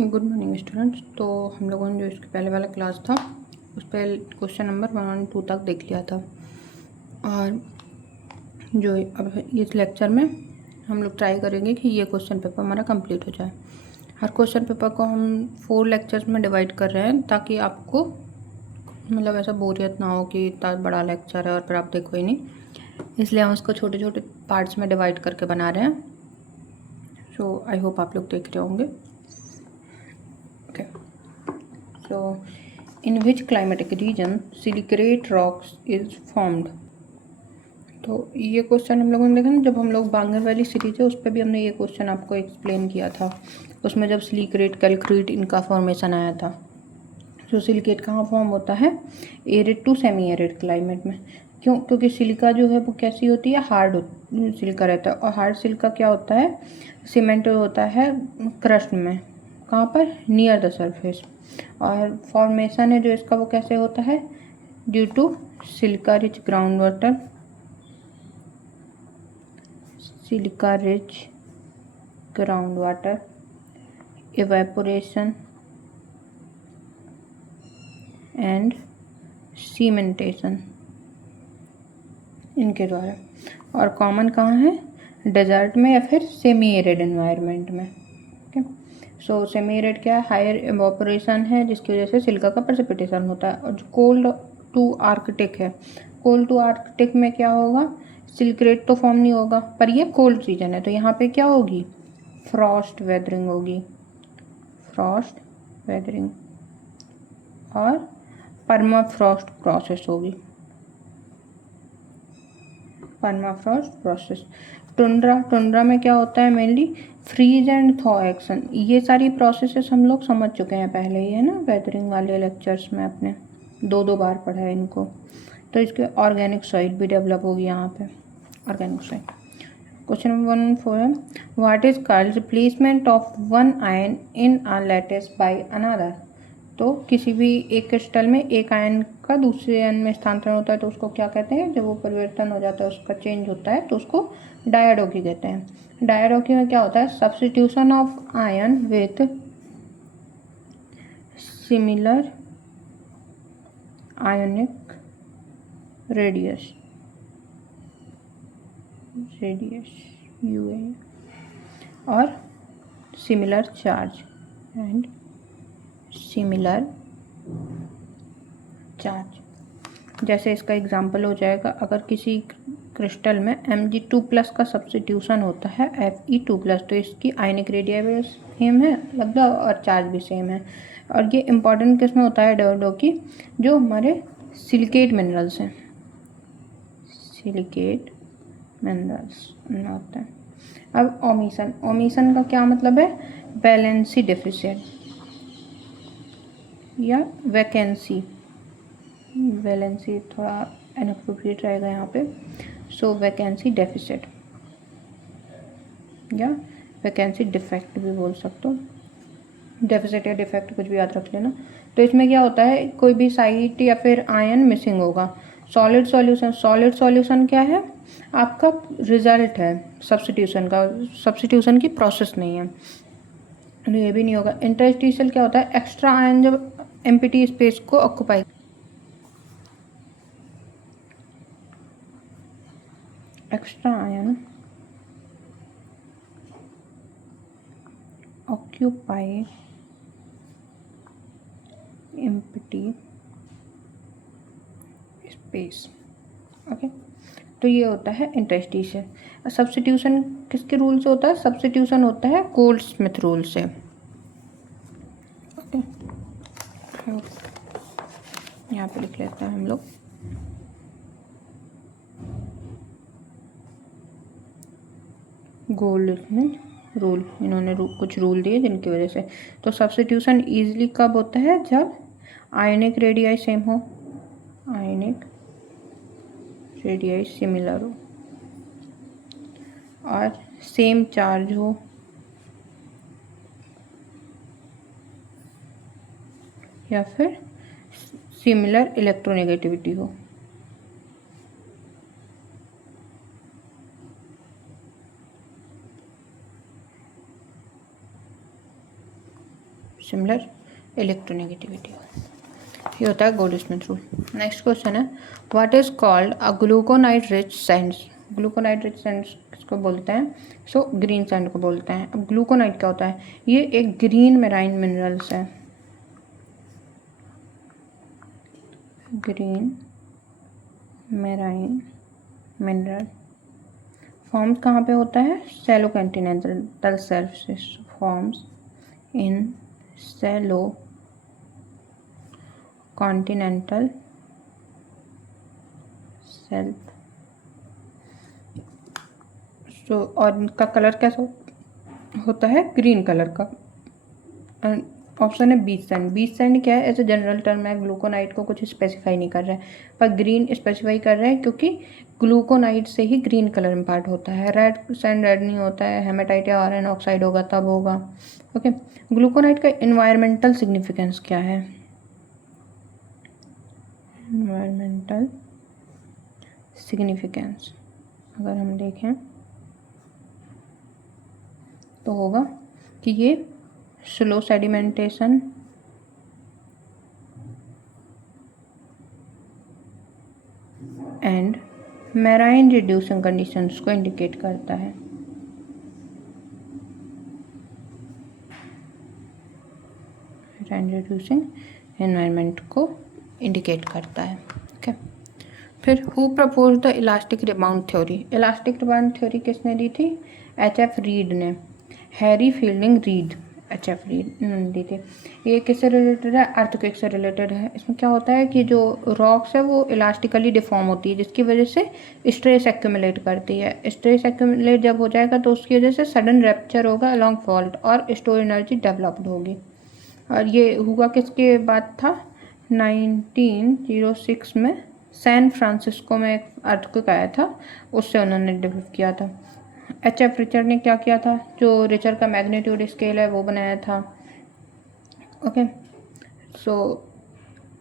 Good morning students. तो हम लोगों ने जो इसके पहले वाला क्लास था उस पर क्वेश्चन नंबर 1 और 2 तक देख लिया था। और जो अब इस लेक्चर में हम लोग ट्राई करेंगे कि ये क्वेश्चन पेपर हमारा कंप्लीट हो जाए। हर क्वेश्चन पेपर को हम 4 लेक्चर्स में डिवाइड कर रहे हैं ताकि आपको मतलब ऐसा बोरियत ना हो कि इतना बड़ा लेक्चर है और फिर आप देखो ही नहीं, इसलिए हम उसको छोटे छोटे पार्ट्स में डिवाइड करके बना रहे हैं। सो आई होप आप लोग देख रहे होंगे। So, in which climatic region silicate rocks is formed? तो ये क्वेश्चन हम लोगों ने देखा ना, जब हम लोग बांगर वैली सिटी थे उस पर भी हमने ये क्वेश्चन आपको एक्सप्लेन किया था। उसमें जब सिलिकेट कैलक्रीट इनका फॉर्मेशन आया था। तो सिलिकेट कहाँ फॉर्म होता है? Arid to semi arid climate में। क्यों? क्योंकि सिलिका जो है वो कैसी होती है? हार्ड सिलिका रहता है। और हार्ड सिलिका क्या होता है? सीमेंट होता है क्रस्ट में। कहाँ पर? Near the surface. और फॉर्मेशन है जो इसका वो कैसे होता है? Due to silica rich ground water, silica rich ground water, evaporation and cementation इनके द्वारा। और कॉमन कहाँ है? डेजर्ट में या फिर सेमी एरिड एनवायरनमेंट में। ओके, सो सेमी एरिड क्या है? हायर इवेपोरेशन है जिसकी वजह से सिलिका का प्रेसिपिटेशन होता है। और जो कोल्ड टू आर्कटिक है, कोल्ड टू आर्कटिक में क्या होगा? सिलिकेट तो फॉर्म नहीं होगा, पर ये कोल्ड रीजन है तो यहाँ पे क्या होगी? फ्रॉस्ट वेदरिंग होगी, फ्रॉस्ट वेदरिंग और परमाफ्रॉस्ट प्रोसेस होगी, परमाफ्रॉस्ट प्रोसेस। टुंड्रा में क्या होता है? Mainly freeze and thaw action. ये सारी प्रोसेसेस हम लोग समझ चुके हैं पहले ही, है ना, वेदरिंग वाले लेक्चर्स में अपने 2 बार पढ़ा है इनको। तो इसके ऑर्गेनिक सॉइल भी डेवलप होगी यहाँ पे, ऑर्गेनिक सॉइल। क्वेश्चन नंबर 1 है what is called replacement of one ion in a lattice by another. तो किसी भी एक क्रिस्टल में एक आयन का दूसरे आयन में स्थानांतरण होता है तो उसको क्या कहते हैं? जब वो परिवर्तन हो जाता है, उसका चेंज होता है तो उसको डायडोकी कहते हैं। डायडोकी में क्या होता है? Substitution of ion with similar ionic radius यूए और similar charge and similar charge. जैसे इसका एग्जांपल हो जाएगा, अगर किसी क्रिस्टल में Mg2+ का सब्स्टिट्यूशन होता है Fe2+, तो इसकी आयनिक रेडियस भी सेम है लगभग और चार्ज भी सेम है। और ये इम्पॉर्टेंट किस में होता है? डायडोकी जो हमारे सिलिकेट मिनरल्स हैं, सिलिकेट मिनरल्स में होता है। अब ओमिशन, ओमिशन का क्या मतलब है? वैलेंसी डेफिसिट या वैकेंसी, वैलेंसी थोड़ा इनअप्रोप्रिएट रहेगा यहाँ पे। सो वैकेंसी डेफिसिट या वैकेंसी डिफेक्ट भी बोल सकते हो, डेफिसिट या डिफेक्ट कुछ भी याद रख लेना। तो इसमें क्या होता है? कोई भी साइट या फिर आयन मिसिंग होगा। सॉलिड सॉल्यूशन, सॉलिड सॉल्यूशन क्या है? आपका रिजल्ट है सब्स्टिट्यूशन का, सब्स्टिट्यूशन की प्रोसेस नहीं है, ये भी नहीं होगा। इंटरस्टिशियल क्या होता है? एक्स्ट्रा आयन जब एम्प्टी स्पेस को occupy, extra ion occupy empty space. Okay, तो ये होता है इंटरस्टिशियल। सब्स्टिट्यूशन किसके रूल से होता है? सब्स्टिट्यूशन होता है गोल्डस्मिथ रूल से। ओके, यहाँ पे लिख लेते हैं हम लोग गोल्डस्मिथ रूल। इन्होंने कुछ रूल दिए जिनकी वजह से। तो सब्स्टिट्यूशन ईजिली कब होता है? जब आयनिक रेडियाई सेम हो, आयनिक रेडियाई सिमिलर हो और सेम चार्ज हो या फिर सिमिलर इलेक्ट्रोनेगेटिविटी हो। सिमिलर इलेक्ट्रोनेगेटिविटी हो। ये होता है गोल्ड-स्मिथ रूल। नेक्स्ट क्वेश्चन है what is called a glauconite rich sands. Glauconite rich sands किसको बोलते हैं? सो ग्रीन सैंड को बोलते हैं। अब ग्लूकोनाइट क्या होता है? ये एक ग्रीन मेराइन मिनरल्स है। ग्रीन मेराइन मिनरल फॉर्म्स कहाँ पे होता है? Shallow continental surface forms in shallow continental shelf. So और इनका कलर कैसा होता है? ग्रीन कलर का। ऑप्शन है बीच सैंड। बीच सैंड क्या है? ऐसे जनरल टर्म है, ग्लूकोनाइट को कुछ स्पेसिफाई नहीं कर रहा है, पर ग्रीन स्पेसिफाई कर रहे हैं क्योंकि ग्लूकोनाइट से ही ग्रीन कलर इम्पार्ट होता है। रेड सैंड रेड नहीं होता है, हेमेटाइट या आयरन ऑक्साइड होगा तब होगा। ओके, ग्लूकोनाइट का इन्वायरमेंटल सिग्निफिकेंस क्या है? इन्वायरमेंटल सिग्निफिकेंस अगर हम देखें तो होगा कि ये slow sedimentation, and marine reducing conditions को इंडिकेट करता है। मेराइन रिड्यूसिंग एनवायरनमेंट को इंडिकेट करता है। ओके, फिर who propose the elastic rebound theory. Elastic rebound theory किसने दी थी? एच.एफ. रीड ने। Harry fielding read HF. Read ने दी थी। ये किससे रिलेटेड है? अर्थक्वेक से रिलेटेड है। इसमें क्या होता है कि जो रॉक्स है वो इलास्टिकली डिफॉर्म होती है, जिसकी वजह से स्ट्रेस एक्यूमुलेट करती है। स्ट्रेस एक्यूमुलेट जब हो जाएगा तो उसकी वजह से सडन रैप्चर होगा अलॉन्ग फॉल्ट और स्टोर एनर्जी डेवलप्ड होगी। और ये हुआ किसके बाद था? 1906 में सैन फ्रांसिस्को में एक अर्थक्वेक आया था, उससे उन्होंने डेवलप किया था। एच.एफ. रिचर ने क्या किया था? जो रिचर का मैग्नीट्यूड स्केल है वो बनाया था। ओके, सो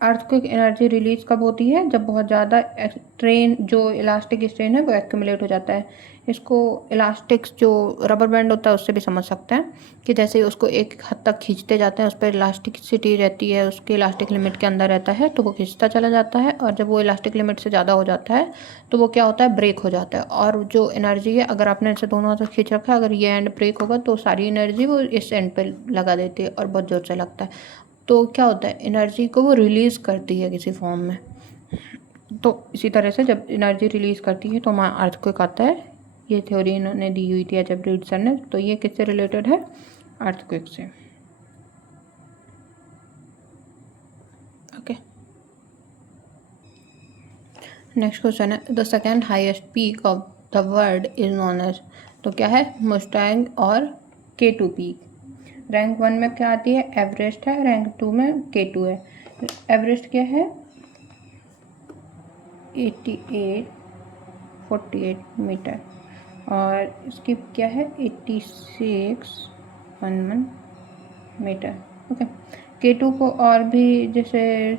अर्थक्वेक एनर्जी रिलीज कब होती है? जब बहुत ज़्यादा स्ट्रेन, जो इलास्टिक स्ट्रेन है वो एक्यूमुलेट हो जाता है। इसको इलास्टिक्स जो रबर बैंड होता है उससे भी समझ सकते हैं कि जैसे उसको एक हद तक खींचते जाते हैं, उस पर इलास्टिसिटी रहती है, उसके इलास्टिक लिमिट के अंदर रहता है तो वो खींचता चला जाता है, और जब वो इलास्टिक लिमिट से ज़्यादा हो जाता है तो वो क्या होता है? ब्रेक हो जाता है। और जो एनर्जी है, अगर आपने इसे दोनों हाथों से खींच रखा है, अगर ये एंड ब्रेक होगा तो सारी एनर्जी वो इस एंड पर लगा देती है और बहुत ज़ोर से लगता है। तो क्या होता है? एनर्जी को वो रिलीज़ करती है किसी फॉर्म में। तो इसी तरह से जब एनर्जी रिलीज़ करती है तो हमारा अर्थक्वेक आता है। ये थ्योरी इन्होंने दी हुई थी एच.एफ. रीड सर ने। तो ये किससे रिलेटेड है? अर्थक्वेक से। ओके, नेक्स्ट क्वेश्चन है the second highest peak of the world is known as. तो क्या है? मुस्टैंग और K2 पीक। रैंक 1 में क्या आती है? एवरेस्ट है। रैंक 2 में K2 है। एवरेस्ट क्या है? 8848 मीटर, और इसकी क्या है? 8611 मीटर। ओके, K2 को और भी जैसे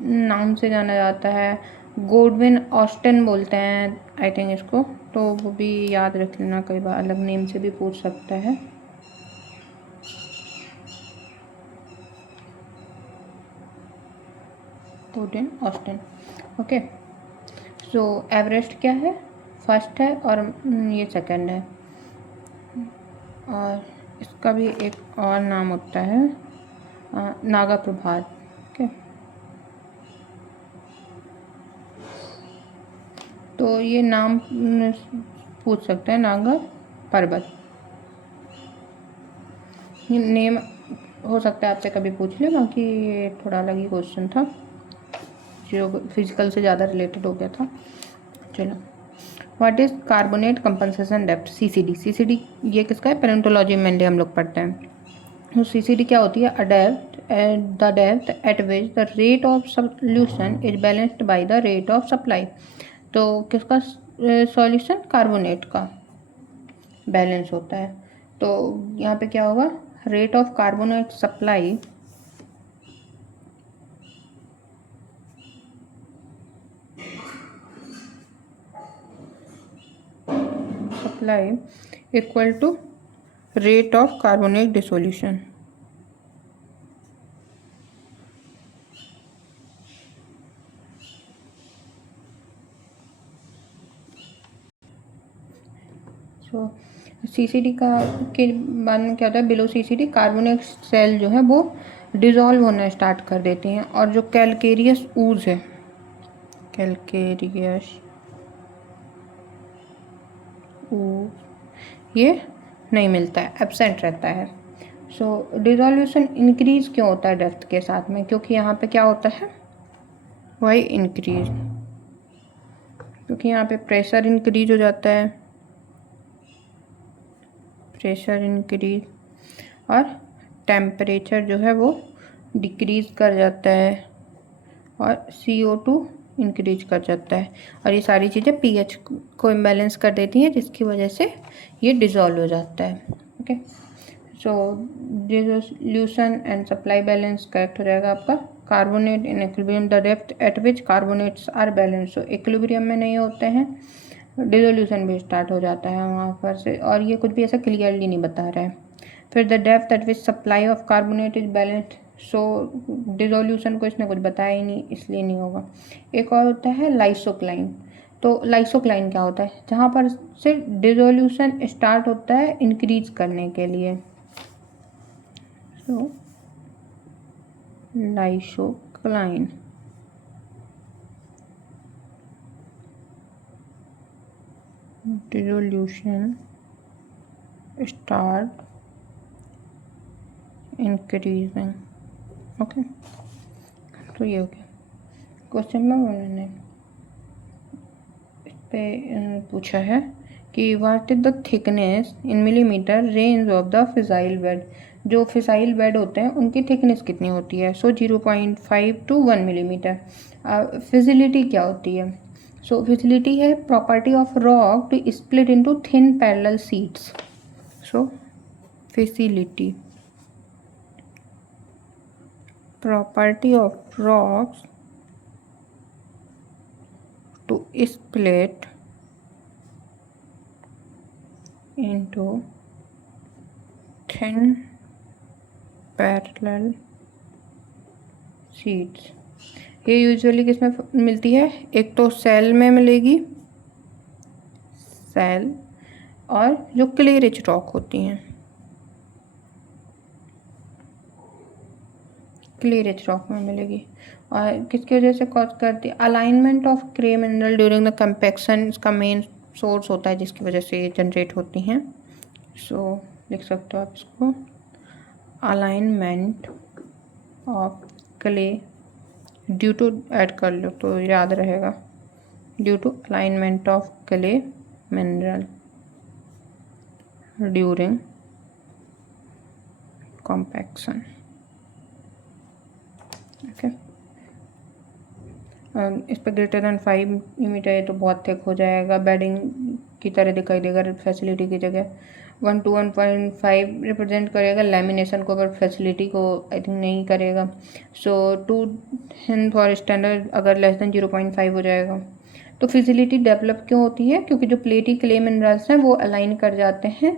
नाम से जाना जाता है, गोडविन ऑस्टिन बोलते हैं आई थिंक इसको, तो वो भी याद रख लेना, कई बार अलग नेम से भी पूछ सकता है। Godwin Austin. ओके, सो एवरेस्ट क्या है? फर्स्ट है और ये सेकंड है, और इसका भी एक और नाम होता है नागा प्रभात। ओके, तो ये नाम पूछ सकते हैं, नागा पर्वत। नेम हो सकता है आपसे कभी पूछ ले, बाकी ये थोड़ा अलग ही क्वेश्चन था जो फिजिकल से ज़्यादा रिलेटेड हो गया था। चलो, what is carbonate compensation depth? CCD। CCD ये किसका है? पैलेंटोलॉजी में हम लोग पढ़ते हैं। तो CCD क्या होती है? अ depth at the depth at which the rate of solution is balanced by the rate of supply. तो किसका सॉल्यूशन? कार्बोनेट का बैलेंस होता है। तो यहाँ पे क्या होगा? Rate of carbonate supply equal to rate of carbonate dissolution. So CCD का के बाद में क्या होता है, बिलो CCD कार्बोनेट सेल जो है वो डिज़ोल्व होना स्टार्ट कर देती हैं, और जो कैलकेरियस ऊज है, कैलकेरियस ऊज ये नहीं मिलता है, एब्सेंट रहता है। सो डिज़ोल्यूशन इंक्रीज क्यों होता है डेप्थ के साथ में, क्योंकि यहाँ पे क्या होता है, वाई इंक्रीज, क्योंकि यहाँ पे प्रेशर इंक्रीज हो जाता है, प्रेशर इंक्रीज, और टेम्परेचर जो है वो डिक्रीज कर जाता है, और CO2 इंक्रीज कर जाता है, और ये सारी चीज़ें pH को इम्बैलेंस कर देती हैं, जिसकी वजह से ये डिज़ोल्व हो जाता है। Okay, so dissolution and supply balance correct हो जाएगा आपका। Carbonate in equilibrium the depth at which carbonates are balance, तो इक्विलिब्रियम में नहीं होते हैं, डिसोल्यूशन भी स्टार्ट हो जाता है वहाँ पर से, और ये कुछ भी ऐसा क्लियरली नहीं बता रहा है। फिर the depth at which supply of carbonate is balanced, so dissolution को इसने कुछ बताया ही नहीं, इसलिए नहीं होगा। एक और होता है लाइसोक्लाइन, तो लाइसोक्लाइन क्या होता है, जहाँ पर से डिसोल्यूशन स्टार्ट होता है इंक्रीज करने के लिए, सो लाइसोक्लाइन डिसोल्यूशन स्टार्ट इंक्रीजिंग। ओके, तो ये हो गया क्वेश्चन में उन्होंने इस पे पूछा है कि what is the thickness in millimetre range of the fissile bed, जो फिसाइल बेड होते हैं उनकी थिकनेस कितनी होती है, सो 0.5 to 1 मिलीमीटर। फिजिलिटी क्या होती है, सो फिजिलिटी है property of rock to split into thin parallel sheets, so fissility property of rocks to split into thin parallel sheets। ये यूजुअली किसमें मिलती है, एक तो सेल में मिलेगी, सेल, और जो क्ले रिच रॉक होती हैं, क्ले रिच रॉक में मिलेगी। और किसकी वजह से कॉज करती है, alignment of clay mineral during the compaction इसका मेन सोर्स होता है, जिसकी वजह से ये जनरेट होती हैं। सो लिख सकते हो आप इसको, alignment of clay due to, add कर लो तो याद रहेगा, due to alignment of clay mineral during compaction. Okay, इस पर ग्रेटर देन 5 मिलीमीटर है तो बहुत थिक हो जाएगा, बेडिंग की तरह दिखाई देगा फैसिलिटी की जगह। 1 to 1.5 रिप्रेजेंट करेगा लैमिनेशन को, पर फैसिलिटी को आई थिंक नहीं करेगा। सो 2 फॉर स्टैंडर्ड अगर लेस देन 0.5 हो जाएगा। तो फिजिलिटी डेवलप क्यों होती है, क्योंकि जो प्लेटी क्ले मिनरल्स हैं वो अलाइन कर जाते हैं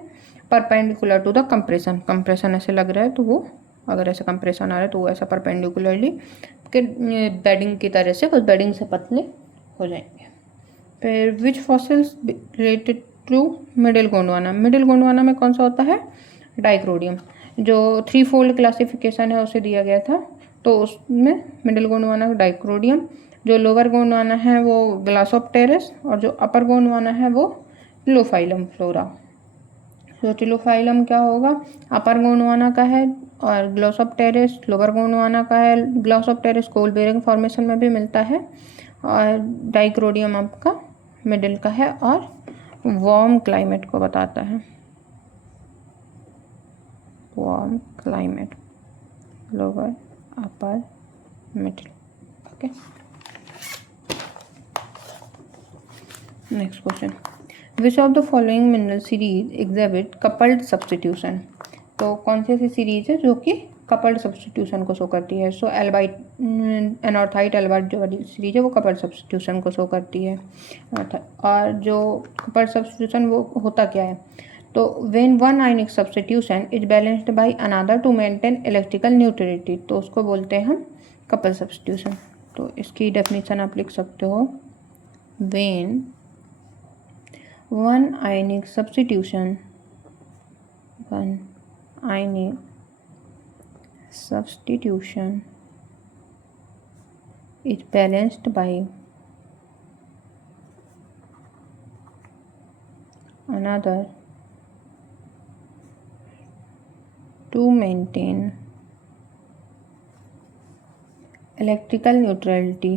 perpendicular to the compression. Compression ऐसे लग रहा है तो वो, अगर ऐसा कंप्रेशन आ रहा है तो वो ऐसा परपेंडिकुलरली के बेडिंग की तरह से, बस बेडिंग से पतले हो जाएंगे। फिर which fossils related to middle Gondwana, middle Gondwana में कौन सा होता है, डाइक्रोडियम, जो 3 फोल्ड क्लासिफिकेशन है उसे दिया गया था, तो उसमें मिडिल गोंडवाना डाइक्रोडियम, जो लोअर गोंडवाना है वो ग्लासोप्टेरस, और जो अपर गोंडवाना है वो टिलोफाइलम फ्लोरा। तो टिलोफाइलम क्या होगा, अपर गोंडवाना का है, और ग्लासोप्टेरस लोअर गोंडवाना का है। ग्लासोप्टेरस कोल बेरिंग फॉर्मेशन में भी मिलता है, और डाइक्रोडियम आपका मिडिल का है, और वार्म क्लाइमेट को बताता है, warm climate, lower upper middle. Okay, next question, which of the following mineral series exhibit coupled substitution, तो कौन सी ऐसी सीरीज है जो कि कपल्ड सब्स्टिट्यूशन को शो करती है। सो एल्बाइट, एनॉर्थाइट एल्बाइट जो वाली सीरीज है वो कपल्ड सब्स्टिट्यूशन को शो करती है। और जो कपल्ड सब्स्टिट्यूशन वो होता क्या है, तो when one ionic substitution is balanced by another to maintain electrical neutrality, तो उसको बोलते हैं हम कपल सब्स्टिट्यूशन। तो इसकी डेफिनेशन आप लिख सकते हो, when one ionic substitution, one ionic substitution is balanced by another to maintain electrical neutrality.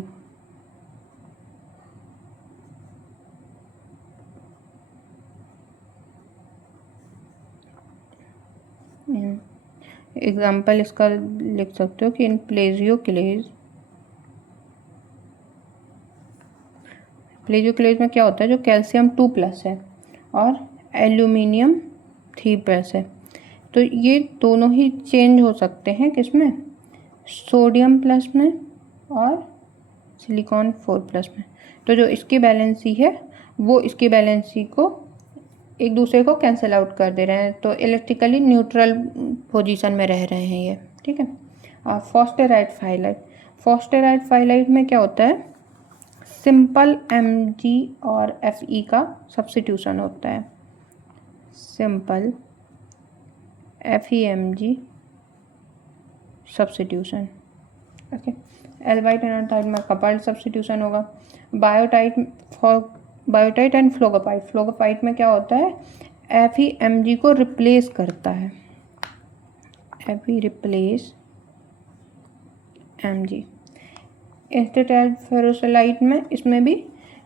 Example इसका लिख सकते हो कि इन प्लेजियोक्लेज में क्या होता है, जो कैल्शियम 2+ है और एल्यूमिनियम 3+ है, तो ये दोनों ही चेंज हो सकते हैं किसमें, सोडियम प्लस में और सिलिकॉन 4+ में। तो जो इसकी बैलेंसी है वो इसकी बैलेंसी को एक दूसरे को कैंसिल आउट कर दे रहे हैं, तो इलेक्ट्रिकली न्यूट्रल पोजीशन में रह रहे हैं ये, ठीक है। फॉस्फेराइड फाइलाइट में क्या होता है, सिंपल Mg और Fe का सब्स्टिट्यूशन होता है, simple FeMg substitution, okay. Albite and anorthite में कपल्ड सब्स्टिट्यूशन होगा। बायोटाइट एंड फ्लोगोपाइट में क्या होता है, FeMg को रिप्लेस करता है, Fe रिप्लेस Mg। एस्टेटाइट फेरोसेलाइट में इसमें भी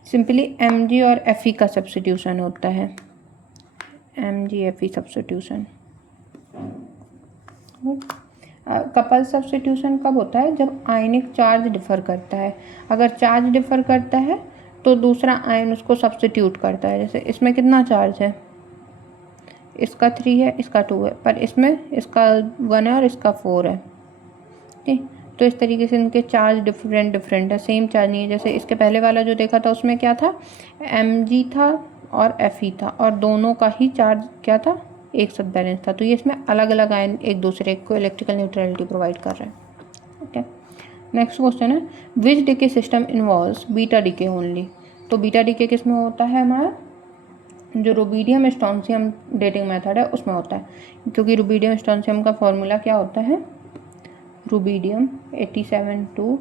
सिंपली Mg और Fe का सब्स्टिट्यूशन होता है, Mg Fe substitution. Couple substitution कब होता है, जब आयनिक चार्ज डिफर करता है। अगर चार्ज डिफर करता है तो दूसरा आयन उसको सब्स्टिट्यूट करता है। जैसे इसमें कितना चार्ज है, इसका 3 है, इसका 2 है, पर इसमें इसका 1 है और इसका 4 है, ठीक। तो इस तरीके से इनके चार्ज डिफरेंट है, सेम चार्ज नहीं है। जैसे इसके पहले वाला जो देखा था उसमें क्या था, Mg था और Fe था, और दोनों का ही चार्ज क्या था, एक साथ बैलेंस था। तो ये इसमें अलग अलग आयन एक दूसरे को इलेक्ट्रिकल न्यूट्रलिटी प्रोवाइड कर रहे हैं, ओके। नेक्स्ट क्वेश्चन है, which decay system involves beta decay only. तो बीटा डीके किस में होता है, हमारा जो रुबीडियम स्ट्रोंशियम डेटिंग मेथड है उसमें होता है, क्योंकि रुबीडियम स्ट्रोंशियम का फॉर्मूला क्या होता है, rubidium 87 to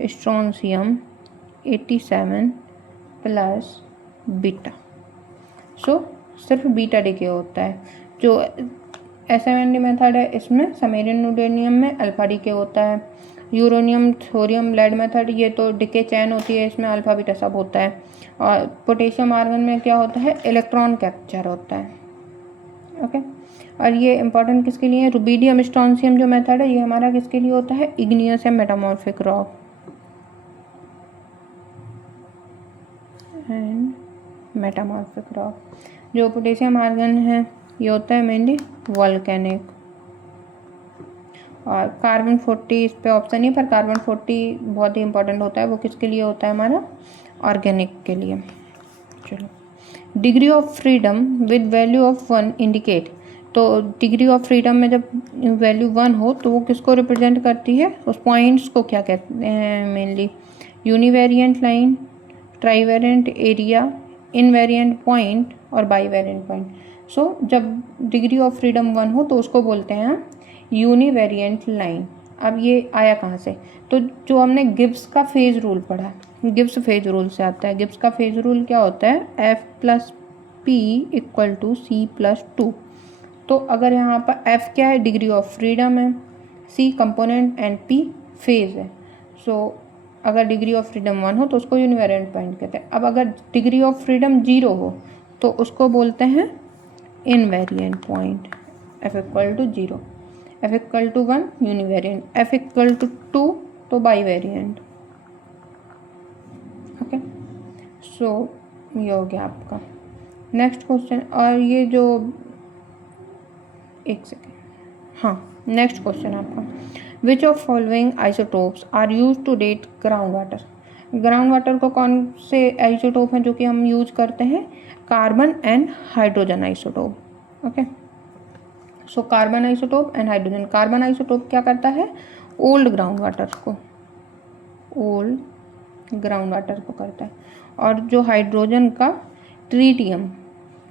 strontium 87 plus beta. So सिर्फ बीटा डीके होता है। जो SMND मेथड है इसमें समेरियम न्यूडेनियम में अल्फा डीके होता है। यूरेनियम थोरियम लेड मेथड, ये तो डीके चैन होती है, इसमें अल्फा बीटा सब होता है। और पोटेशियम आर्गन में क्या होता है, इलेक्ट्रॉन कैप्चर होता है, ओके। और ये इंपॉर्टेंट किसके लिए है, रुबीडियम स्ट्रोंशियम जो मेथड है ये हमारा किसके लिए होता है, इग्नियस या metamorphic rock and metamorphic rock. जो पोटेशियम आर्गन है ये होता है मेनली वॉल्केनिक। और कार्बन 40 इस पे ऑप्शन नहीं, पर कार्बन 40 बहुत ही इंपॉर्टेंट होता है, वो किसके लिए होता है, हमारा ऑर्गेनिक के लिए। चलो, degree of freedom with value of 1 indicate. तो डिग्री ऑफ फ्रीडम में जब वैल्यू 1 हो तो वो किसको रिप्रेजेंट करती है, उस पॉइंट्स को क्या कहते हैं, mainly univariant line, trivariant area, invariant point और बाईवेरिएंट पॉइंट। सो जब डिग्री ऑफ फ्रीडम 1 हो तो उसको बोलते हैं यूनिवेरिएंट लाइन। अब ये आया कहाँ से, तो जो हमने गिब्स का फेज रूल पढ़ा, गिब्स फेज रूल से आता है। गिब्स का फेज रूल क्या होता है, F + P = C+2। तो अगर यहाँ पर F क्या है, डिग्री ऑफ फ्रीडम है, C component and P phase है। सो अगर डिग्री ऑफ फ्रीडम 1 हो तो उसको यूनिवेरिएंट पॉइंट कहते हैं। अब अगर डिग्री ऑफ फ्रीडम 0 हो तो उसको बोलते हैं invariant point. F = 0, F = 1 यूनिवेरिएंट, F = 2 तो बाईवेरिएंट, ओके। सो ये हो गया आपका नेक्स्ट क्वेश्चन। और ये जो एक सेकेंड, हाँ, नेक्स्ट क्वेश्चन आपका, which of following isotopes are use to date ground water. Ground water को कौन से आइसोटोप हैं जो कि हम यूज करते हैं, carbon and hydrogen isotope, okay. So carbon isotope and hydrogen. Carbon isotope क्या करता है, ओल्ड ग्राउंड वाटर को करता है, और जो हाइड्रोजन का ट्रीटियम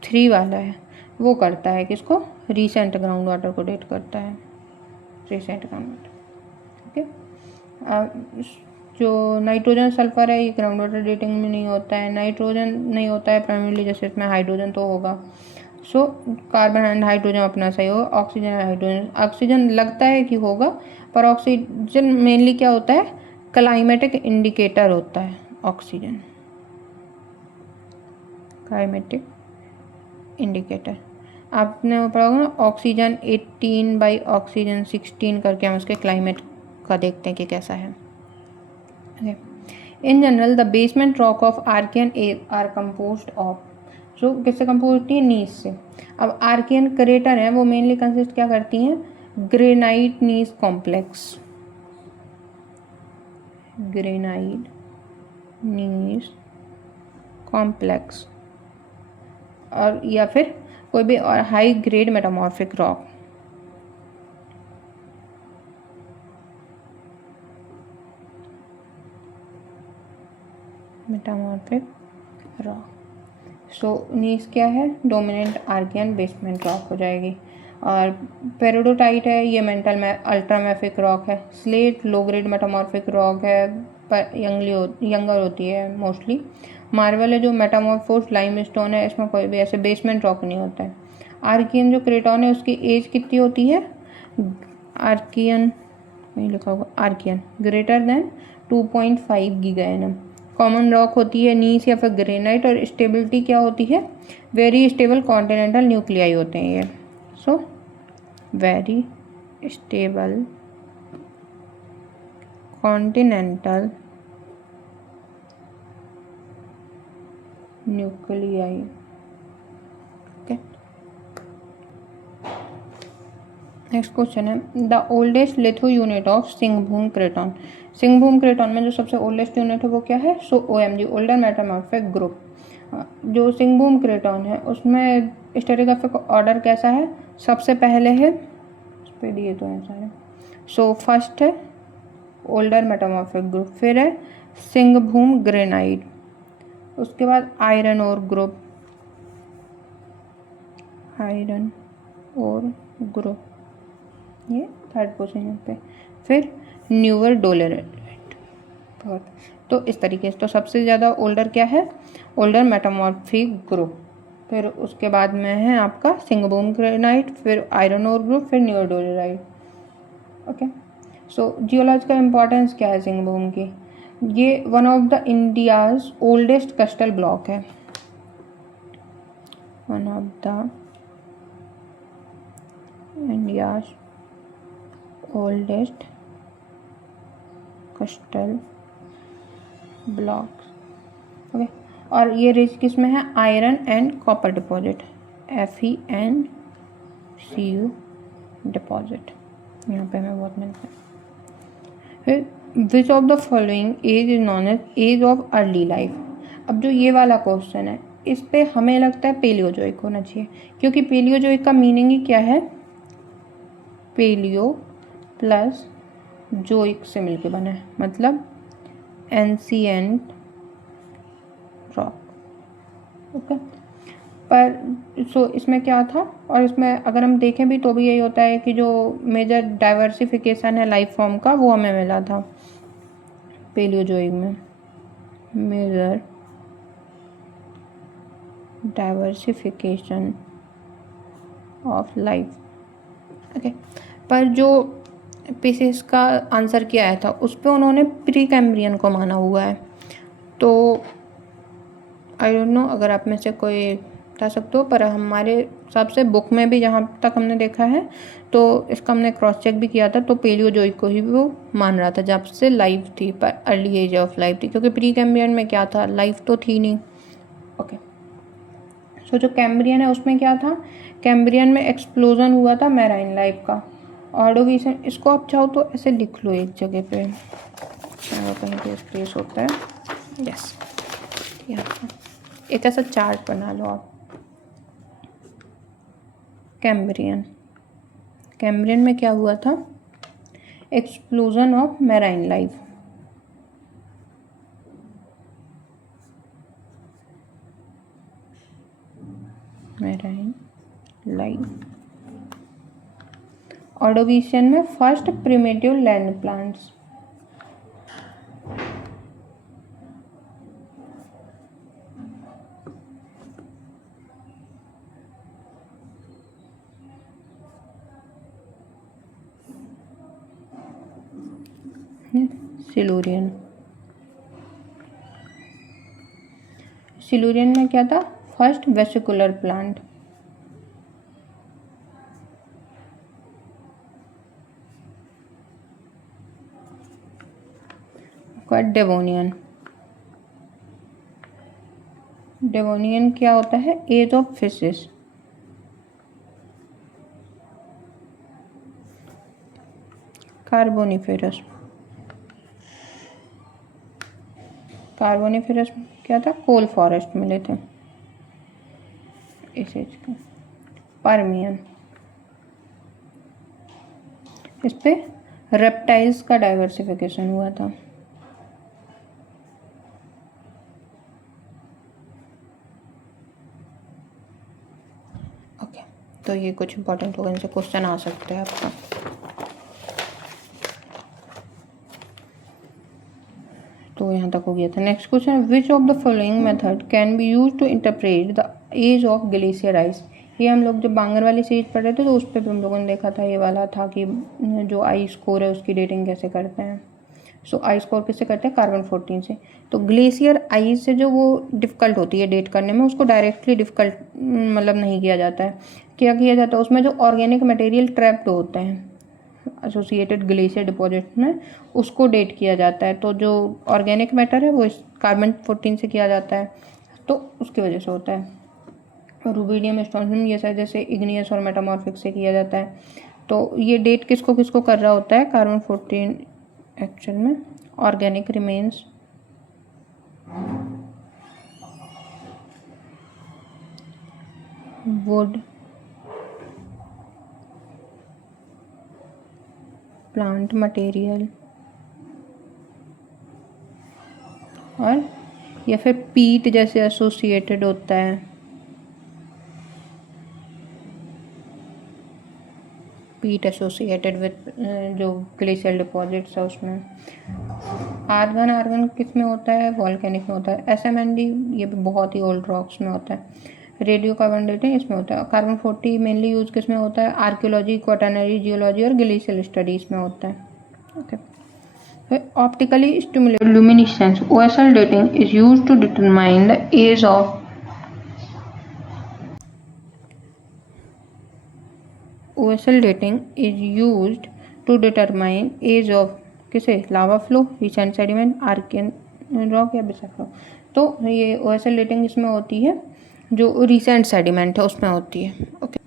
3 वाला है, वो करता है किसको, रीसेंट ग्राउंड वाटर को डेट करता है, रीसेंट ग्राउंड वाटर। ओके, जो नाइट्रोजन सल्फर है ये ग्राउंड वाटर डेटिंग में नहीं होता है, नाइट्रोजन नहीं होता है प्राइमरीली, जैसे इसमें हाइड्रोजन तो होगा। सो कार्बन एंड हाइड्रोजन अपना सही होगा, ऑक्सीजन एंड हाइड्रोजन, ऑक्सीजन लगता है कि होगा, पर ऑक्सीजन मेनली क्या होता है, क्लाइमेटिक इंडिकेटर होता है ऑक्सीजन, क्लाइमेटिक इंडिकेटर। आपने पढ़ा होगा ना, ऑक्सीजन 18 बाई ऑक्सीजन 16 करके हम उसके क्लाइमेट का देखते हैं कि कैसा है। Okay, in general the basement rock of Archean are composed of, जो किससे कंपोज होती है, नीस से। अब आर्कियन क्रेटर है वो मेनली कंसिस्ट क्या करती हैं, granite gneiss complex, granite gneiss complex, और या फिर कोई भी और high grade metamorphic rock. Metamorphic rock, so gneiss क्या है, डोमिनेंट आर्कियन बेसमेंट रॉक हो जाएगी। और पेरिडोटाइट है, ये मेंटल में अल्ट्रामेफिक रॉक है। Slate low grade metamorphic rock है, पर यंगर होती है मोस्टली। मार्बल है जो मेटामॉर्फोस लाइमस्टोन है, इसमें कोई भी ऐसे बेसमेंट रॉक नहीं होता है। आर्कियन जो क्रेटॉन है उसकी एज कितनी होती है, आर्कियन नहीं लिखा होगा, Archean greater than 2.5 giga annum. Common rock होती है नीस या फिर ग्रेनाइट, और स्टेबिलिटी क्या होती है, वेरी स्टेबल कॉन्टिनेंटल न्यूक्लियाई होते हैं ये। So very stable continental nuclei. Okay, next question है, the oldest litho unit of Singhbhum craton. Singhbhum craton में जो सबसे ओल्डेस्ट यूनिट है वो क्या है, so OMG, older metamorphic group. जो सिंघभूम क्रेटॉन है उसमें स्टेरियोग्राफिक ऑर्डर कैसा है, सबसे पहले है, उस पर दिए तो हैं सारे, सो फर्स्ट है ओल्डर मेटामॉर्फिक ग्रुप, फिर है सिंघभूम ग्रेनाइट, उसके बाद आयरन और ग्रुप, आयरन और ग्रुप, ये थर्ड पोजीशन पे, फिर न्यूअर डोलेराइट फोर्थ। तो इस तरीके से तो सबसे ज़्यादा ओल्डर क्या है, ओल्डर मेटामॉर्फिक ग्रुप, फिर उसके बाद में है आपका सिंघभूम ग्रेनाइट, फिर आयरन ओर ग्रुप, फिर newer dolerite. Okay, so geological importance क्या है सिंघभूम की, ये one of the India's oldest crustal block है, one of the India's oldest crustal blocks. Okay, और ये रिच किस में है, iron and copper deposit, FeNCu deposit, यहाँ पे हमें बहुत मिलता है। फिर which of the following age is known as age of early life. अब जो ये वाला क्वेश्चन है इस पे हमें लगता है पेलियोजोइक होना चाहिए, क्योंकि पेलियोजोइक का मीनिंग ही क्या है, पेलियो प्लस जोइक से मिलके बना है, मतलब एंशिएंट रॉक। ओके, पर सो इसमें क्या था, और इसमें अगर हम देखें भी तो भी यही होता है कि जो मेजर डाइवर्सिफिकेशन है लाइफ फॉर्म का वो हमें मिला था पेलियोजोइक में, major diversification of life. Okay, पर जो पीसीएस का आंसर किया आया था उस पर उन्होंने प्री कैम्ब्रियन को माना हुआ है, तो आई डोंट नो अगर आप में से कोई बता सकते हो, पर हमारे हिसाब से बुक में भी जहाँ तक हमने देखा है तो इसका हमने क्रॉस चेक भी किया था, तो पेलियोजोइक को ही वो मान रहा था जब से लाइफ थी, पर अर्ली एज ऑफ लाइफ थी, क्योंकि प्री कैम्ब्रियन में क्या था, लाइफ तो थी नहीं। ओके, सो जो कैम्ब्रियन है उसमें क्या था, कैम्ब्रियन में एक्सप्लोजन हुआ था मैराइन लाइफ का। ऑर्डोविशन, इसको आप चाहो तो ऐसे लिख लो एक जगह पे, कहीं पे स्पेस होता है, यस, यहाँ एक ऐसा चार्ट बना लो आप। कैम्ब्रियन, कैम्ब्रियन में क्या हुआ था, explosion of marine life. Marine life. Ordovician में first primitive land plants. Silurian. Silurian में क्या था? First vesicular plant. Devonian. Devonian क्या होता है? Age of fishes. Carboniferous. Carboniferous क्या था? कोल फॉरेस्ट मिले थे इस एज का। पर्मियन, इस पे रेप्टाइल्स का डाइवर्सिफिकेशन हुआ था। ओके, तो ये कुछ इंपॉर्टेंट होगा, इनसे क्वेश्चन आ सकते हैं आपका। तो यहाँ तक हो गया था। Next question, which of the following method can be use to interpret the age of glacier ice. ये हम लोग जब बांगर वाली सीरीज पढ़ रहे थे तो उस पर भी हम लोगों ने देखा था, ये वाला था कि जो आइस कोर है उसकी डेटिंग कैसे करते हैं। सो आइस कोर किससे करते हैं? कार्बन 14 से। तो ग्लेशियर आइस से जो वो डिफ़िकल्ट होती है डेट करने में, उसको डायरेक्टली डिफ़िकल्ट मतलब नहीं किया जाता है। क्या किया जाता है? उसमें जो ऑर्गेनिक मटेरियल ट्रैप्ड होते हैं एसोसिएटेड ग्लेशियर डिपॉजिट में, उसको डेट किया जाता है। तो जो ऑर्गेनिक मैटर है वो इस कार्बन 14 से किया जाता है, तो उसकी वजह से होता है। रूबिडियम स्ट्रोंशियम ये सारे जैसे इग्नियस और मेटामॉर्फिक से किया जाता है। तो ये डेट किसको किसको कर रहा होता है? कार्बन 14 एक्चुअल में organic remains would plant material और या फिर पीट जैसे एसोसिएटेड होता है। पीट एसोसिएटेड विद जो ग्लेशियल डिपॉजिट्स है उसमें। आर्गन, आर्गन किस में होता है? वॉल्केनिक में होता है। SMND ये भी बहुत ही ओल्ड रॉक्स में होता है। रेडियो कार्बन डेटिंग इसमें होता है। कार्बन 40 मेनली यूज किस में होता है? आर्कियोलॉजी, क्वाटरनरी जियोलॉजी और ग्लेशियल स्टडीज में होता है। Okay, optically stimulated luminescence OSL dating is used to determine the age of OSL dating is used to determine age of किसे? Lava flow, recent sediment, Archean rock या basalt rock. तो ये OSL dating इसमें होती है जो recent sediment है उसमें होती है। ओके,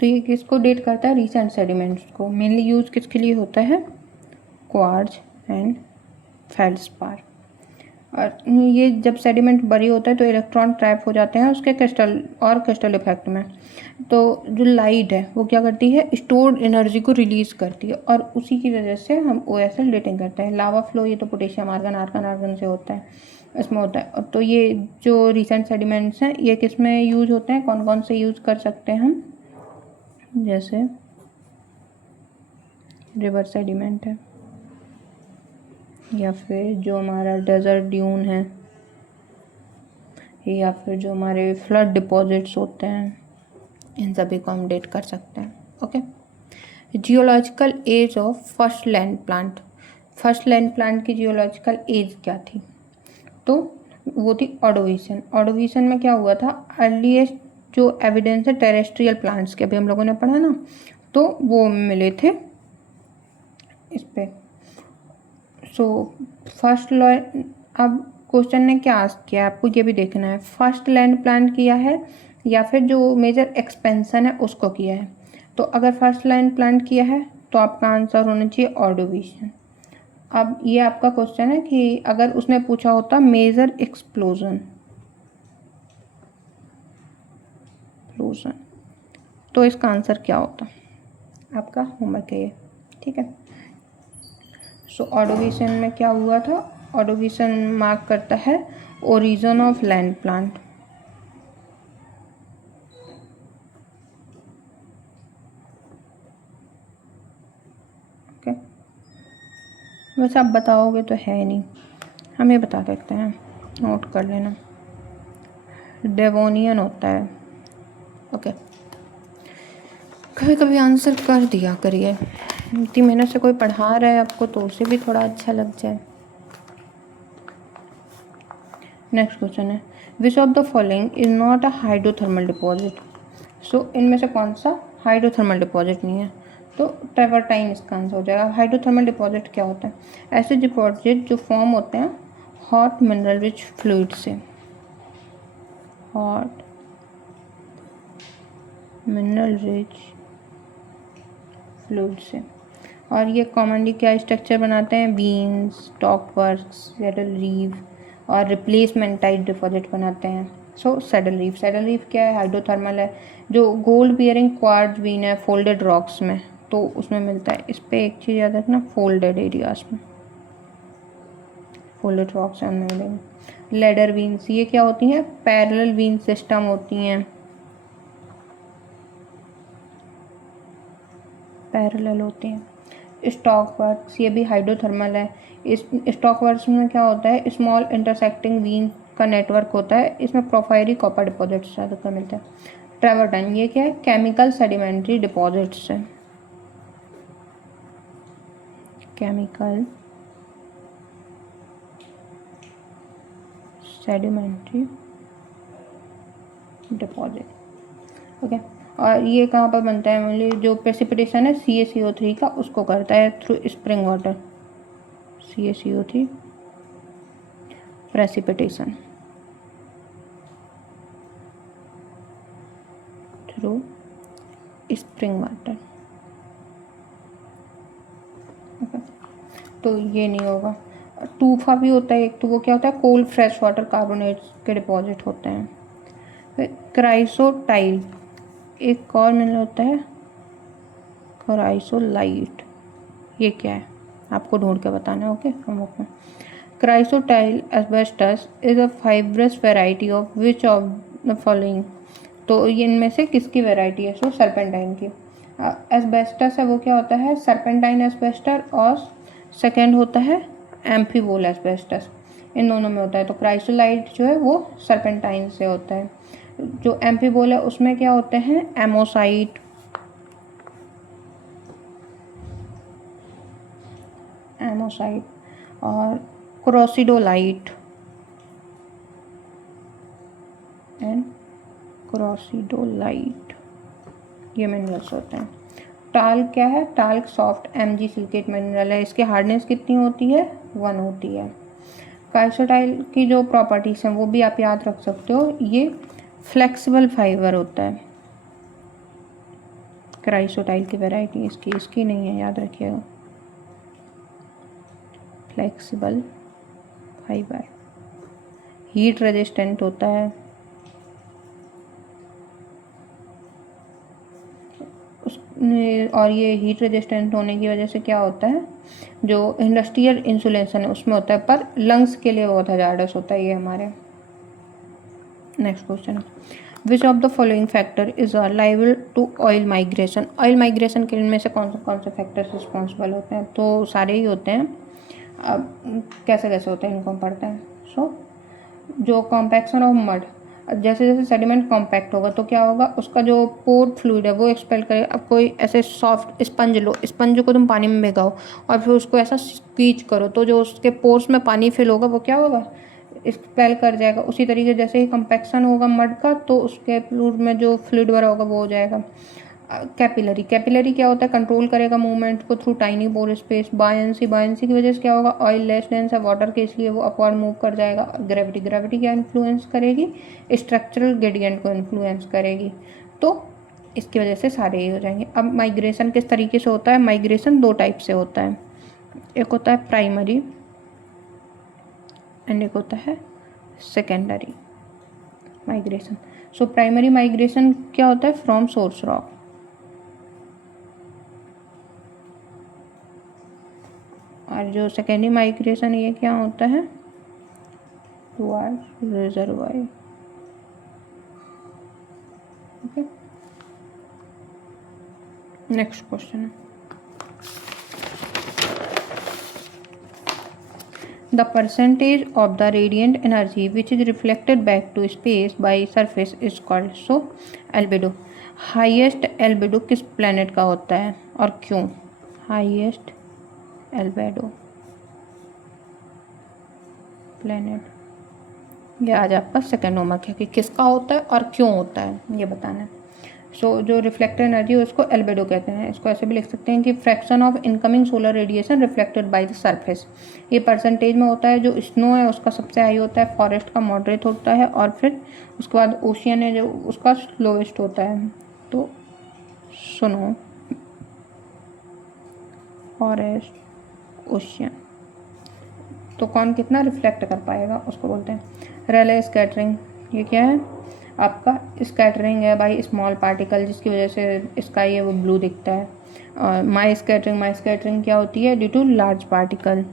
तो ये किसको डेट करता है? रिसेंट सेडिमेंट्स को। मेनली यूज किसके लिए होता है? Quartz and feldspar. और ये जब सेडिमेंट बरी होता है तो इलेक्ट्रॉन ट्रैप हो जाते हैं उसके क्रिस्टल और क्रिस्टल इफेक्ट में। तो जो लाइट है वो क्या करती है? स्टोर्ड एनर्जी को रिलीज करती है और उसी की वजह से हम OSL डेटिंग करते हैं। लावा फ्लो ये तो पोटेशियम आर्गन, आर्गन आर्गन से होता है, इसमें होता है। तो ये जो रिसेंट सेडिमेंट्स हैं ये किस में यूज होते हैं? कौन कौन से यूज कर सकते हैं हम? जैसे रिवर सेडिमेंट है या फिर जो हमारा डेजर्ट ड्यून है या फिर जो हमारे फ्लड डिपॉजिट्स होते हैं, इन सभी को हम डेट कर सकते हैं। Okay, geological age of first land plant. First land plant की जियोलॉजिकल एज क्या थी? तो वो थी ऑर्डोविशियन। ऑर्डोविशियन में क्या हुआ था? अर्लीस्ट जो एविडेंस है टेरेस्ट्रियल प्लांट्स के, अभी हम लोगों ने पढ़ा ना, तो वो मिले थे इस पे। सो फर्स्ट लैंड, अब क्वेश्चन ने क्या आस्क किया आपको ये भी देखना है, फर्स्ट लैंड प्लांट किया है या फिर जो मेजर एक्सपेंशन है उसको किया है। तो अगर फर्स्ट लैंड प्लांट किया है तो आपका आंसर होना चाहिए ऑर्डोविशियन। अब ये आपका क्वेश्चन है कि अगर उसने पूछा होता मेजर एक्सप्लोजन तो इसका आंसर क्या होता? आपका होमवर्क है ये, ठीक है। सो ऑर्डोविशियन में क्या हुआ था? ऑर्डोविशियन मार्क करता है ओरिजिन ऑफ लैंड प्लांट। वैसे आप बताओगे तो है नहीं, हम ये बता सकते हैं, नोट कर लेना, डेवोनियन होता है। ओके, कभी कभी आंसर कर दिया करिए, इतनी मेहनत से कोई पढ़ा रहा है आपको तो उसे भी थोड़ा अच्छा लग जाए। नेक्स्ट क्वेश्चन है, which of the following is not a hydrothermal deposit. So इनमें से कौन सा हाइड्रोथर्मल डिपॉजिट नहीं है, तो ट्रेवर्टाइन इसका आंसर हो जाएगा। हाइड्रोथर्मल डिपॉजिट क्या होता है, ऐसे डिपॉजिट जो फॉर्म होते हैं हॉट मिनरल रिच फ्लूइड से, हॉट मिनरल रिच फ्लूइड से, और ये कॉमनली क्या स्ट्रक्चर बनाते हैं, बीन्स, स्टॉकवर्क्स, सैडल रीफ और रिप्लेसमेंट टाइप डिपॉजिट बनाते हैं। सो सैडल रीफ क्या है, हाइड्रोथर्मल है, जो गोल्ड बियरिंग क्वार्ट्ज बीन है फोल्डेड रॉक्स में, तो उसमें मिलता है। इस पर एक चीज़ याद रखना, फोल्डेड एरियाज में, फोल्डेड रॉक्स में मिलेंगे। लेडर बीन्स ये क्या होती हैं, पैरेलल बीन सिस्टम होती हैं, पैरेलल होती हैं। स्टॉक वर्क्स ये भी हाइड्रोथर्मल है। इस स्टॉक वर्क्स में क्या होता है, स्मॉल इंटरसेक्टिंग बीन का नेटवर्क होता है, इसमें प्रोफाइरी कॉपर डिपॉजिट ज़्यादातर मिलता है। ट्रेवर्टाइन ये क्या है, केमिकल सेडिमेंट्री डिपॉजिट्स है, केमिकल सेडिमेंट्री डिपॉजिट। ओके, और ये कहाँ पर बनता है, मतलब जो प्रेसिपिटेशन है CaCO3 का उसको करता है through spring water, CaCO3 precipitation through spring water. तो ये नहीं होगा। टूफा भी होता है एक, तो वो क्या होता है, कोल्ड फ्रेश वाटर कार्बोनेट्स के डिपॉजिट होते हैं। फिर क्राइसोटाइल एक और मिनरल होता है, क्राइसोलाइट, ये क्या है आपको ढूंढ के बताना है। ओके, हम लोग chrysotile asbestos is a fibrous variety of which of the following. तो ये इनमें से किसकी वेराइटी है, सो सर्पेंटाइन की। एस्बेस्टस है वो क्या होता है, सर्पेंटाइन एस्बेस्टर, और सेकेंड होता है एम्फीबोल एस्बेस्टस, इन दोनों में होता है। तो क्राइसोलाइट जो है वो सर्पेंटाइन से होता है, जो एम्फीबोल है उसमें क्या होते हैं, एमोसाइट, और क्रोसिडोलाइट एंड क्रोसिडोलाइट, ये मिनरल्स होते हैं। टाल्क क्या है, talc soft Mg silicate mineral है, इसकी हार्डनेस कितनी होती है, 1 होती है। क्राइसोटाइल की जो प्रॉपर्टीज हैं वो भी आप याद रख सकते हो, ये फ्लेक्सिबल फाइबर होता है। क्राइसोटाइल की वैरायटी इसकी नहीं है, याद रखिएगा, फ्लेक्सिबल फाइबर, हीट रेजिस्टेंट होता है, और ये हीट रेजिस्टेंट होने की वजह से क्या होता है, जो इंडस्ट्रियल इंसुलेशन है उसमें होता है, पर लंग्स के लिए बहुत हजार्डस होता है ये हमारे। Next question, which of the following factor is liable to oil migration. Oil migration के इनमें से कौन से फैक्टर्स रिस्पॉन्सिबल होते हैं, तो सारे ही होते हैं। अब कैसे कैसे होते हैं इनको हम पढ़ते हैं। सो जो कॉम्पैक्शन ऑफ मड, जैसे जैसे सेडिमेंट कॉम्पैक्ट होगा तो क्या होगा, उसका जो पोर फ्लूइड है वो एक्सपेल करे। अब कोई ऐसे सॉफ्ट स्पंज लो, स्पंज को तुम पानी में भिगाओ और फिर उसको ऐसा स्क्वीज करो, तो जो उसके पोर्स में पानी फिल होगा वो क्या होगा, एक्सपेल कर जाएगा। उसी तरीके जैसे ही कंपैक्शन होगा मड का, तो उसके फ्लूइड में जो फ्लूइड भरा होगा वो हो जाएगा। कैपिलरी क्या होता है, कंट्रोल करेगा मूवमेंट को थ्रू टाइनी पोर स्पेस। बायंसी की वजह से क्या होगा, ऑयल लेस डेंस है वाटर के, इसलिए वो अपवर्ड मूव कर जाएगा। ग्रेविटी क्या इन्फ्लुएंस करेगी, स्ट्रक्चरल ग्रेडियंट को इन्फ्लुएंस करेगी, तो इसकी वजह से सारे ही हो जाएंगे। अब माइग्रेशन किस तरीके से होता है, माइग्रेशन 2 टाइप से होता है, एक होता है प्राइमरी एंड एक होता है secondary migration. So primary migration क्या होता है, फ्रॉम सोर्स रॉक, और जो सेकेंडरी माइग्रेशन ये क्या होता है, towards reservoir. Okay, next question है, The percentage of the radiant energy which is reflected back to space by surface is called so albedo. Highest albedo किस प्लैनेट का होता है और क्यों? हाईएस्ट एल्बेडो प्लैनेट, ये आज आपका सेकेंड होमवर्क है कि किसका होता है और क्यों होता है ये बताना है। जो रिफ्लेक्टेड एनर्जी है उसको एल्बेडो कहते हैं। इसको ऐसे भी लिख सकते हैं कि fraction of incoming solar radiation reflected by the surface. ये परसेंटेज में होता है। जो स्नो है उसका सबसे हाई होता है, फॉरेस्ट का मॉडरेट होता है और फिर उसके बाद ओशियन है जो उसका स्लोएस्ट होता है। तो सुनो, फॉरेस्ट, ओशियन, तो कौन कितना रिफ्लेक्ट कर पाएगा उसको बोलते हैं रेले स्कैटरिंग। ये क्या है? आपका स्कैटरिंग है बाई स्मॉल पार्टिकल, जिसकी वजह से स्काई है वो ब्लू दिखता है। और माई स्कैटरिंग क्या होती है? Due to large particle.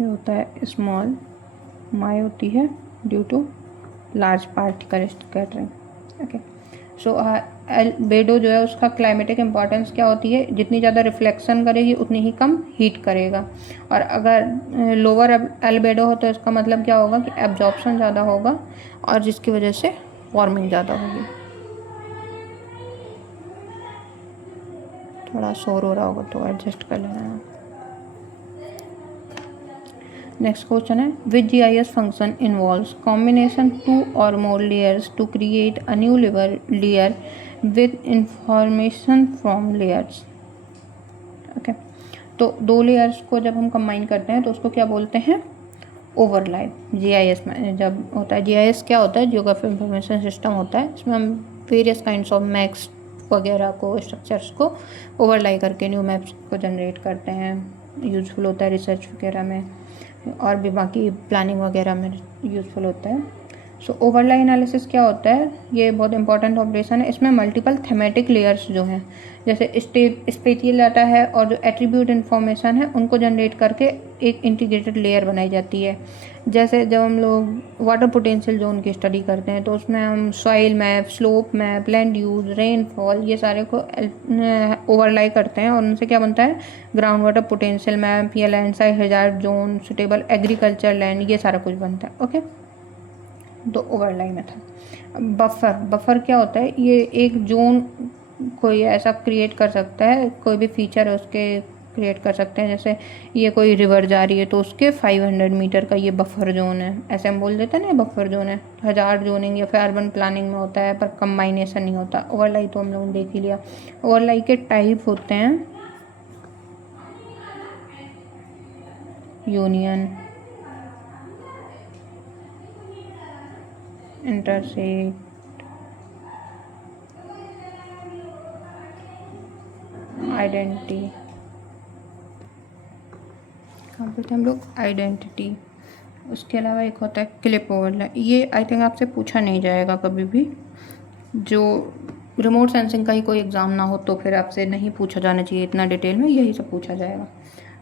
ये होता है स्मॉल, माई होती है due to large particle scattering. Okay, so albedo जो है उसका क्लाइमेटिक इंपॉर्टेंस क्या होती है? जितनी ज़्यादा रिफ्लेक्शन करेगी उतनी ही कम हीट करेगा। और अगर लोअर एल्बेडो हो तो इसका मतलब क्या होगा कि एब्जॉर्प्शन ज़्यादा होगा और जिसकी वजह से वार्मिंग ज़्यादा होगी। थोड़ा शोर हो रहा होगा तो एडजस्ट कर लेना। नेक्स्ट क्वेश्चन है which GIS function involves combination 2 और more layers to create a new layer with information from layers. Okay, तो 2 लेयर्स को जब हम कंबाइन करते हैं तो उसको क्या बोलते हैं? ओवरलाई। GIS में जब होता है, GIS क्या होता है? जियोग्राफी इंफॉर्मेशन सिस्टम होता है। इसमें हम वेरियस काइंड्स ऑफ मैप्स वगैरह को, स्ट्रक्चर्स को ओवरलाई करके न्यू मैप्स को जनरेट करते हैं। यूज़फुल होता है रिसर्च वगैरह में और भी बाकी प्लानिंग वगैरह में यूज़फुल होता है। सो ओवरलाई एनालिसिस क्या होता है? ये बहुत इंपॉर्टेंट ऑपरेशन है। इसमें मल्टीपल थेमेटिक लेयर्स जो हैं, जैसे स्पेटियल डाटा है और जो एट्रीब्यूट इन्फॉर्मेशन है उनको जनरेट करके एक इंटीग्रेटेड लेयर बनाई जाती है। जैसे जब हम लोग वाटर पोटेंशियल जोन की स्टडी करते हैं तो उसमें हम soil map, slope map, land use, rainfall, ये सारे को ओवरलाई करते हैं और उनसे क्या बनता है? ग्राउंड वाटर पोटेंशियल मैप या landslide hazard zone, suitable agriculture land, ये सारा कुछ बनता है। ओके, तो ओवरलाई मेथड। बफर क्या होता है? ये एक जोन कोई ऐसा क्रिएट कर सकता है, कोई भी फीचर है उसके क्रिएट कर सकते हैं। जैसे ये कोई रिवर जा रही है तो उसके 500 मीटर का ये बफर जोन है, ऐसे हम बोल देते हैं ना बफर जोन है। हजार जोनिंग या फिर अर्बन प्लानिंग में होता है पर कंबाइनेशन नहीं होता। ओवरलाई तो हम लोगों ने देख ही लिया। ओवरलाई के टाइप होते हैं यूनियन, इंटरसेक्ट, आइडेंटिटी। कहाँ पे थे हम लोग? आइडेंटिटी। उसके अलावा एक होता है क्लिप ओवरलाई। ये आई थिंक आपसे पूछा नहीं जाएगा कभी भी। जो रिमोट सेंसिंग का ही कोई एग्ज़ाम ना हो तो फिर आपसे नहीं पूछा जाना चाहिए इतना डिटेल में, यही सब पूछा जाएगा।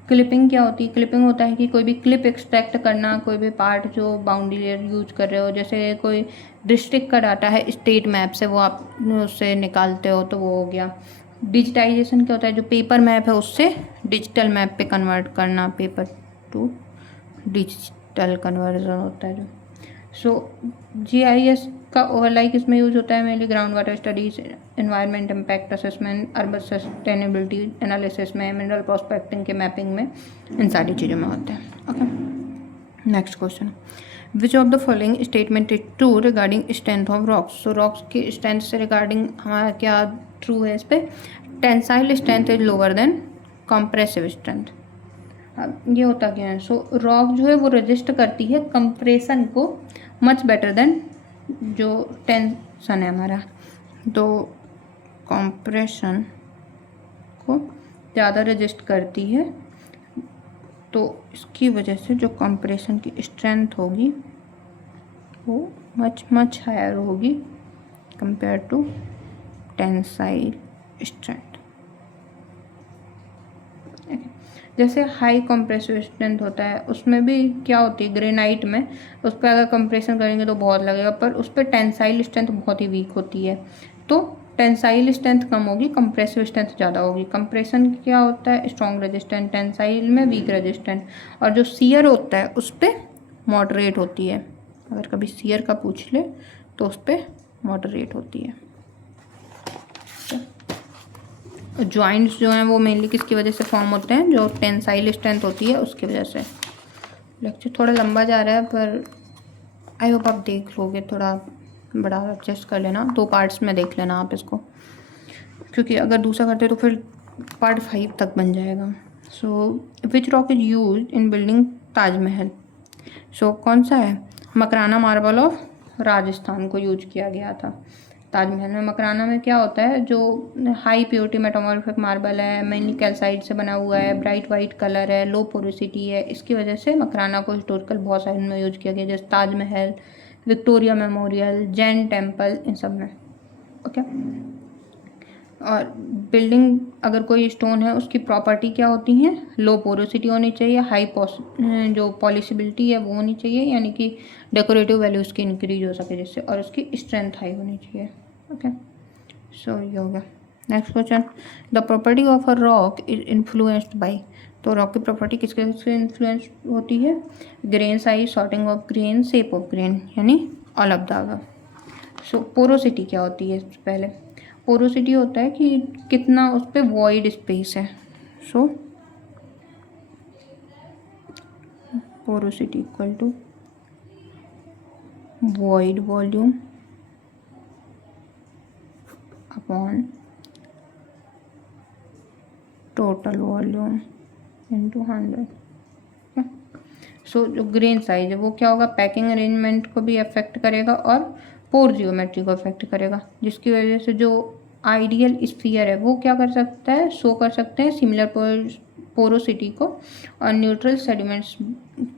क्लिपिंग क्या होती है? क्लिपिंग होता है कि कोई भी क्लिप एक्सट्रैक्ट करना, कोई भी पार्ट जो बाउंड्री लेयर यूज कर रहे हो, जैसे कोई डिस्ट्रिक्ट का डाटा है स्टेट मैप से वो आप उससे निकालते हो तो वो हो गया। डिजिटाइजेशन क्या होता है? जो पेपर मैप है उससे डिजिटल मैप पे कन्वर्ट करना, पेपर टू डिजिटल कन्वर्जन होता है जो। सो GIS का ओवरलाई किस में यूज होता है? Mainly ground water studies, environment impact assessment, urban sustainability analysis में, मिनरल प्रोस्पेक्टिंग के मैपिंग में, इन सारी चीज़ों में होता है। Okay, next question, which of the following statement is true regarding strength of rocks. So rocks की स्ट्रेंथ से रिगार्डिंग हमारा क्या ट्रू है? इस पर tensile strength is lower than compressive strength. अब ये होता क्या है? सो रॉक जो है वो रजिस्ट करती है कंप्रेशन को मच बेटर देन जो टेंशन है हमारा, तो कंप्रेशन को ज़्यादा रजिस्ट करती है। तो इसकी वजह से जो कंप्रेशन की स्ट्रेंथ होगी वो मच हायर होगी कंपेयर टू टेंसाइल स्ट्रेंथ। जैसे हाई कंप्रेसिव स्ट्रेंथ होता है उसमें भी क्या होती है? ग्रेनाइट में उस पर अगर कंप्रेशन करेंगे तो बहुत लगेगा, पर उस पर टेंसाइल स्ट्रेंथ बहुत ही वीक होती है। तो टेंसाइल स्ट्रेंथ कम होगी, कंप्रेसिव स्ट्रेंथ ज़्यादा होगी। कंप्रेशन क्या होता है, स्ट्रॉन्ग रेजिस्टेंट, टेंसाइल में वीक रेजिस्टेंट, और जो सीयर होता है उस पर मॉडरेट होती है। अगर कभी सीयर का पूछ ले तो उस पर मॉडरेट होती है। जॉइंट्स जो हैं वो मेनली किसकी वजह से फॉर्म होते हैं, जो टेंसाइल स्ट्रेंथ होती है उसकी वजह से। लेक्चर थोड़ा लंबा जा रहा है पर आई होप आप देख लोगे, थोड़ा बड़ा एडजस्ट कर लेना, 2 पार्ट्स में देख लेना आप इसको, क्योंकि अगर दूसरा करते तो फिर पार्ट 5 तक बन जाएगा। So which rock is use in building Taj Mahal. So कौन सा है, मकराना मार्बल ऑफ राजस्थान को यूज किया गया था ताजमहल में। मकराना में क्या होता है, जो हाई प्योरिटी मेटामॉर्फिक मार्बल है, मेनली कैल्साइट से बना हुआ है, ब्राइट वाइट कलर है, लो पोरोसिटी है, इसकी वजह से मकराना को हिस्टोरिकल बहुत सारे में यूज किया गया, जैसे Taj Mahal, Victoria memorial, Jain temple, इन सब में। ओके। और बिल्डिंग अगर कोई स्टोन है उसकी प्रॉपर्टी क्या होती है, लो पोरोसिटी होनी चाहिए, हाई जो पॉलिशिबिलिटी है वो होनी चाहिए, यानी कि डेकोरेटिव वैल्यू उसकी इंक्रीज हो सके जिससे, और उसकी स्ट्रेंथ हाई होनी चाहिए। ओके, सो ये हो गया। Next question, the property of a rock is influenced by. तो रॉक की प्रॉपर्टी किसके से इन्फ्लुएंस होती है, grain size, sorting of grain, shape of grain, यानी all of the above. So porosity क्या होती है, पहले पोरोसिटी होता है कि कितना उस पर वॉइड स्पेस है। So porosity equal to void volume upon total volume into 100। So जो ग्रेन साइज है वो क्या होगा, पैकिंग अरेंजमेंट को भी अफेक्ट करेगा और पोर जियोमेट्री को अफेक्ट करेगा, जिसकी वजह से जो आइडियल स्फीयर है वो क्या कर सकता है, शो कर सकते हैं सिमिलर पोरोसिटी को, और न्यूट्रल सेडिमेंट्स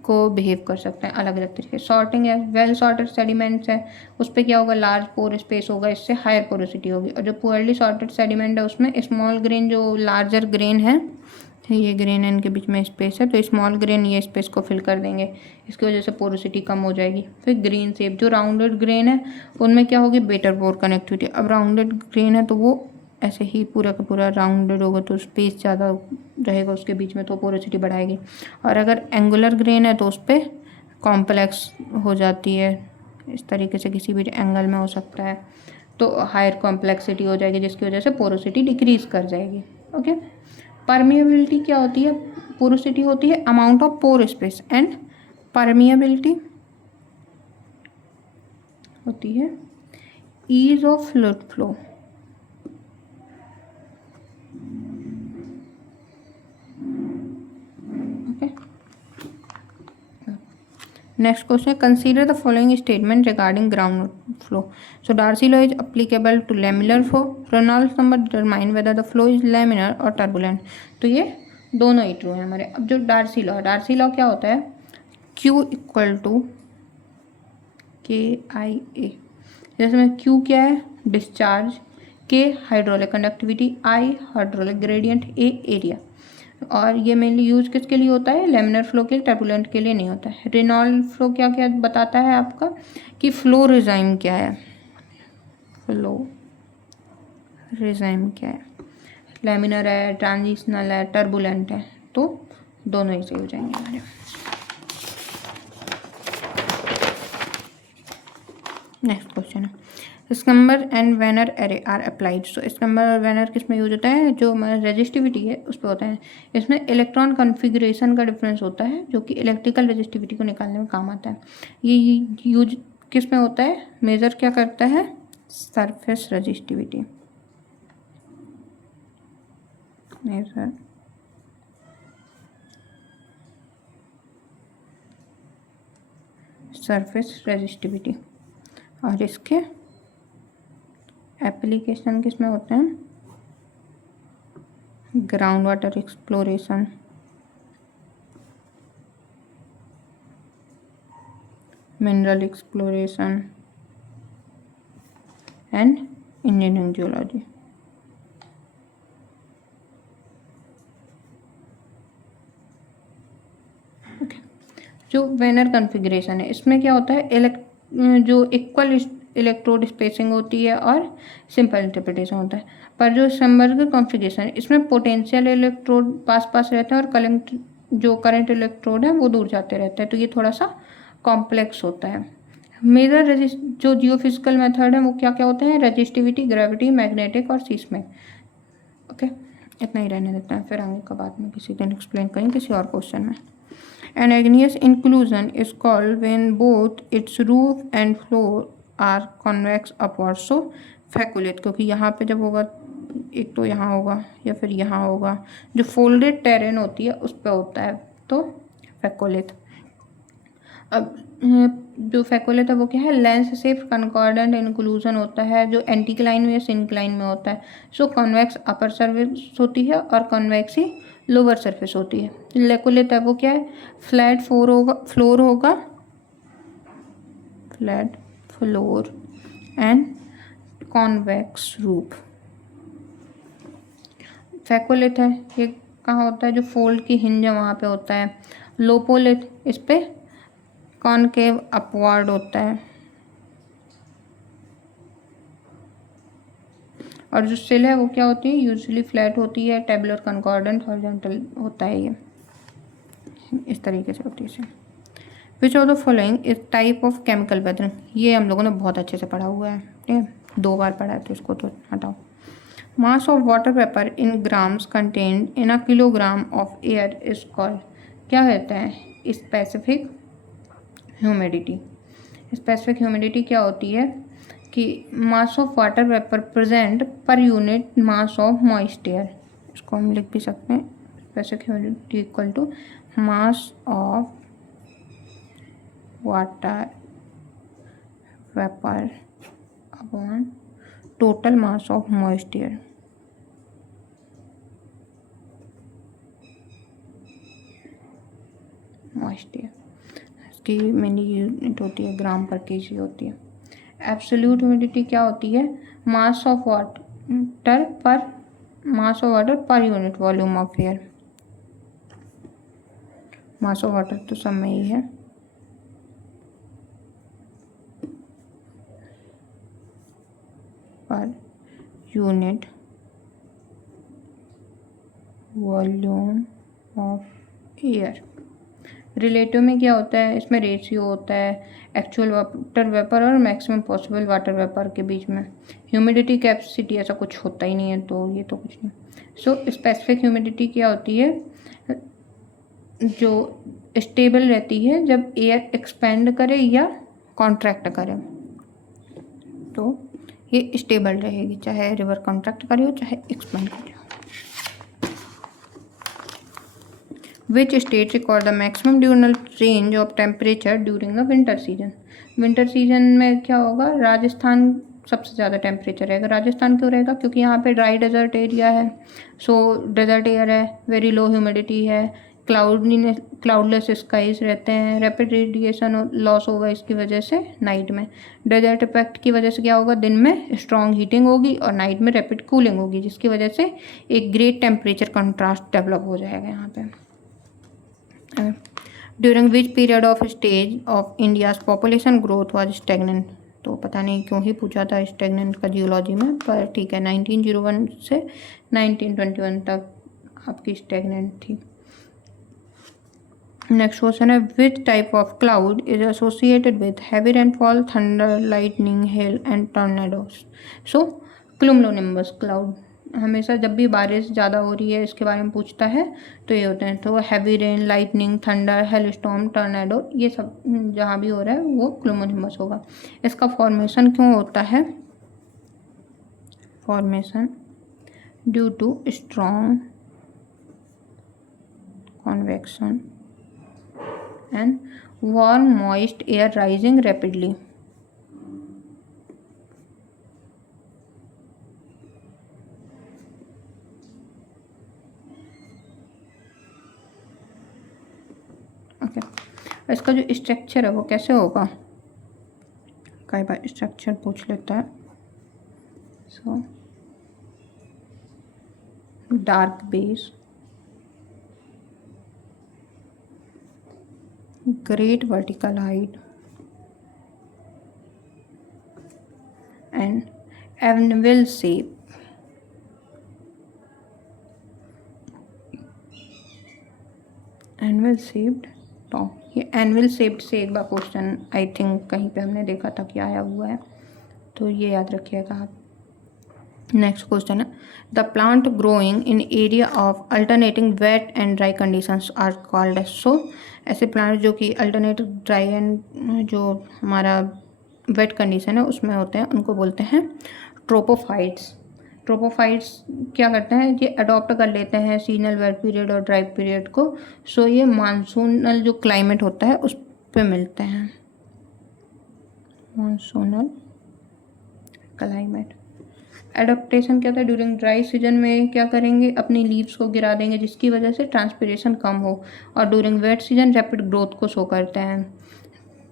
को बिहेव कर सकते हैं अलग अलग तरीके। सॉर्टिंग है, वेल सॉर्टेड सेडिमेंट्स है उस पर क्या होगा, लार्ज पोर स्पेस होगा, इससे हायर पोरोसिटी होगी। और जो पुअरली सॉर्टेड सेडिमेंट है उसमें स्मॉल ग्रेन, जो लार्जर ग्रेन है, ये ग्रेन है, इनके बीच में स्पेस है, तो स्मॉल ग्रेन ये स्पेस को फिल कर देंगे, इसकी वजह से पोरोसिटी कम हो जाएगी। फिर ग्रेन शेप, जो राउंडेड ग्रेन है उनमें क्या होगी, बेटर पोर कनेक्टिविटी। अब राउंडेड ग्रेन है तो वो ऐसे ही पूरा का पूरा राउंडेड होगा तो स्पेस ज़्यादा रहेगा उसके बीच में, तो पोरोसिटी बढ़ाएगी। और अगर एंगुलर ग्रेन है तो उस पर कॉम्प्लेक्स हो जाती है, इस तरीके से किसी भी एंगल में हो सकता है, तो हायर कॉम्प्लेक्सिटी हो जाएगी, जिसकी वजह से पोरोसिटी डिक्रीज कर जाएगी। ओके। परमिएबिलिटी क्या होती है, पोरोसिटी होती है amount of pore space, and permeability होती है ease of fluid flow. Next question, consider the following statement regarding ground flow. So Darcy law is applicable to laminar flow. Reynolds number determine whether the flow is laminar or turbulent. तो ये दोनों ही true है हमारे। अब जो Darcy law क्या होता है, Q इक्वल टू KIA। जैसे में Q क्या है, discharge, K hydraulic conductivity, I hydraulic gradient, A area. और ये मेनली यूज किसके लिए होता है, लेमिनर फ्लो के, टर्बुलेंट के लिए नहीं होता है। रेनॉल्ड फ्लो क्या क्या बताता है आपका, कि फ्लो रिजाइम क्या है, फ्लो रिजाइम क्या है, लेमिनर है, ट्रांजिशनल है, टर्बुलेंट है, तो दोनों ही सही हो जाएंगे हमारे। नेक्स्ट क्वेश्चन है, Schlumberger and Wenner array are applied. So Schlumberger और वेनर किस में यूज होता है, जो रेजिस्टिविटी है उस पर होता है। इसमें इलेक्ट्रॉन कॉन्फ़िगरेशन का डिफरेंस होता है, जो कि इलेक्ट्रिकल रेजिस्टिविटी को निकालने में काम आता है। ये यूज किस में होता है, मेजर क्या करता है, surface resistivity, measure surface resistivity. और इसके एप्लीकेशन किस में होते हैं, ground water exploration, mineral exploration and engineering geology. Okay. जो वेनर कॉन्फ़िगरेशन है इसमें क्या होता है, जो इक्वल इलेक्ट्रोड स्पेसिंग होती है और सिंपल इंटरप्रिटेशन होता है। पर जो समबर्गर कॉन्फ़िगरेशन इसमें पोटेंशियल इलेक्ट्रोड पास पास रहता है और करंट इलेक्ट्रोड है वो दूर जाते रहते हैं, तो ये थोड़ा सा कॉम्प्लेक्स होता है। मेजर जो जियोफिजिकल मेथड है वो क्या क्या होते हैं, रजिस्टिविटी, ग्रेविटी, मैग्नेटिक और सीस्मिक। ओके, इतना ही रहने देते हैं, फिर आगे का बाद में किसी दिन एक्सप्लेन करेंगे किसी और क्वेश्चन में। An igneous inclusion is called when both its roof and floor are convex upwards. So फेकुलेट, क्योंकि यहाँ पे जब होगा एक तो यहाँ होगा या फिर यहाँ होगा, जो फोल्डेड टेरेन होती है उस पर होता है, तो फेकुलेट। अब जो फेकुलेट है वो क्या है, लेंस से कनकॉर्डेंट इंक्लूजन होता है जो एंटीक्लाइन में या सिंक्लाइन में होता है। सो कॉन्वेक्स अपर सरफेस होती है और कॉन्वेक्स ही लोअर सरफेस होती है। लेकुलेट है वो क्या है, फ्लैट फ्लोर होगा flat floor and convex roof. फेकुलेट है ये कहाँ होता है, जो फोल्ड की हिंज है वहाँ पे होता है। लोपोलेट इस पे कॉनकेव अपवर्ड होता है, और जो सिल है वो क्या होती है, यूजुअली फ्लैट होती है, टेबुलर कॉन्कॉर्डेंट हॉरिजॉन्टल होता है, ये इस तरीके से होती है। Which of the following is type of chemical weathering, ये हम लोगों ने बहुत अच्छे से पढ़ा हुआ है, ठीक है, 2 बार पढ़ा है तो इसको तो हटाओ। मास of water vapour in grams contained in a kilogram of air is called, क्या कहते हैं, स्पेसिफिक ह्यूमिडिटी। स्पेसिफिक ह्यूमिडिटी क्या होती है कि mass of water vapour present per unit mass of moist air, इसको हम लिख भी सकते हैं, specific humidity equal to mass of water vapour upon total mass of moist air. Moist air इसकी मेनली यूनिट होती है, ग्राम पर केजी होती है। एब्सोल्यूट ह्यूमिडिटी क्या होती है, मास of water per unit volume of air. Mass of water तो सब में ही है, per unit volume of air. Relative में क्या होता है, इसमें रेशियो होता है एक्चुअल वाटर वेपर और मैक्सिमम पॉसिबल वाटर वेपर के बीच में। ह्यूमिडिटी कैपेसिटी ऐसा कुछ होता ही नहीं है, तो ये तो कुछ नहीं। सो स्पेसिफिक ह्यूमिडिटी क्या होती है, जो स्टेबल रहती है जब एयर एक्सपेंड करे या कॉन्ट्रैक्ट करे, तो ये स्टेबल रहेगी, चाहे रिवर कॉन्ट्रैक्ट करे हो चाहे एक्सपेंड करे हो। Which state record the maximum diurnal range of temperature during the winter season? Winter season में क्या होगा, राजस्थान सबसे ज़्यादा टेम्परेचर रहेगा। राजस्थान क्यों रहेगा, क्योंकि यहाँ पे ड्राई डेजर्ट एरिया है, सो डेजर्ट एयर है, वेरी लो ह्यूमिडिटी है, क्लाउडलेस स्काइज रहते हैं, रैपिड रेडिएशन लॉस होगा इसकी वजह से नाइट में। डेजर्ट इफेक्ट की वजह से क्या होगा, दिन में स्ट्रॉन्ग हीटिंग होगी और नाइट में रैपिड कूलिंग होगी, जिसकी वजह से एक ग्रेट टेम्परेचर कंट्रास्ट डेवलप हो जाएगा यहाँ पे। During which period of stage of India's population growth was stagnant, तो पता नहीं क्यों ही पूछा था स्टेगनेंट का जियोलॉजी में, पर ठीक है, 1901 से 1921 तक आपकी स्टेगनेंट थी। नेक्स्ट क्वेश्चन है, which type of cloud is associated with heavy rainfall, thunder, lightning, hail and tornadoes. So cumulonimbus cloud, हमेशा जब भी बारिश ज़्यादा हो रही है इसके बारे में पूछता है तो ये होते हैं, तो heavy rain, lightning, thunder, hello storm, tornado, ये सब जहाँ भी हो रहा है वो क्लुमोनिम्बस होगा। इसका फॉर्मेशन क्यों होता है, formation due to strong convection and warm moist air rising rapidly. Okay, इसका जो स्ट्रक्चर है वो कैसे होगा, कई बार स्ट्रक्चर पूछ लेता है। So dark base, great vertical height, and anvil shape, anvil shaped top. ये एनविल शेप्ड से एक बार क्वेश्चन आई थिंक कहीं पे हमने देखा था कि आया हुआ है, तो ये याद रखिएगा आप। नेक्स्ट क्वेश्चन है, the plant growing in area of alternating wet and dry conditions are called as. So ऐसे प्लांट जो कि अल्टरनेट ड्राई एंड जो हमारा वेट कंडीशन है उसमें होते हैं, उनको बोलते हैं ट्रोपोफाइट्स। ट्रोपोफाइट्स क्या करते हैं, ये अडॉप्ट कर लेते हैं सीजनल वेट पीरियड और ड्राई पीरियड को। सो ये मानसूनल जो क्लाइमेट होता है उस पे मिलते हैं, मानसूनल क्लाइमेट। एडप्टेशन क्या था, ड्यूरिंग ड्राई सीजन में क्या करेंगे, अपनी लीव्स को गिरा देंगे जिसकी वजह से ट्रांसपिरेशन कम हो, और during wet season rapid growth को शो करते हैं,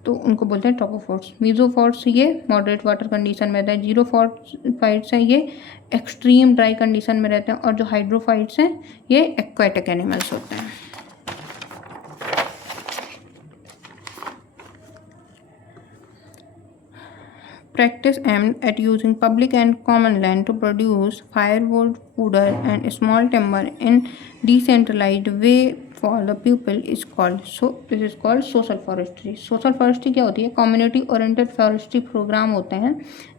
तो उनको बोलते हैं ट्रोपोफोर्स। मीजोफोर्स ये मॉडरेट वाटर कंडीशन में रहते हैं। जीरोफाइट्स हैं ये एक्सट्रीम ड्राई कंडीशन में रहते हैं, और जो हाइड्रोफाइट्स हैं ये एक्वेटिक एनिमल्स होते हैं। Practice aimed at using public and common land to produce firewood, fodder, and small timber in decentralized way for the people is called, so this is called social forestry. Social forestry क्या होती है, community oriented forestry program होते हैं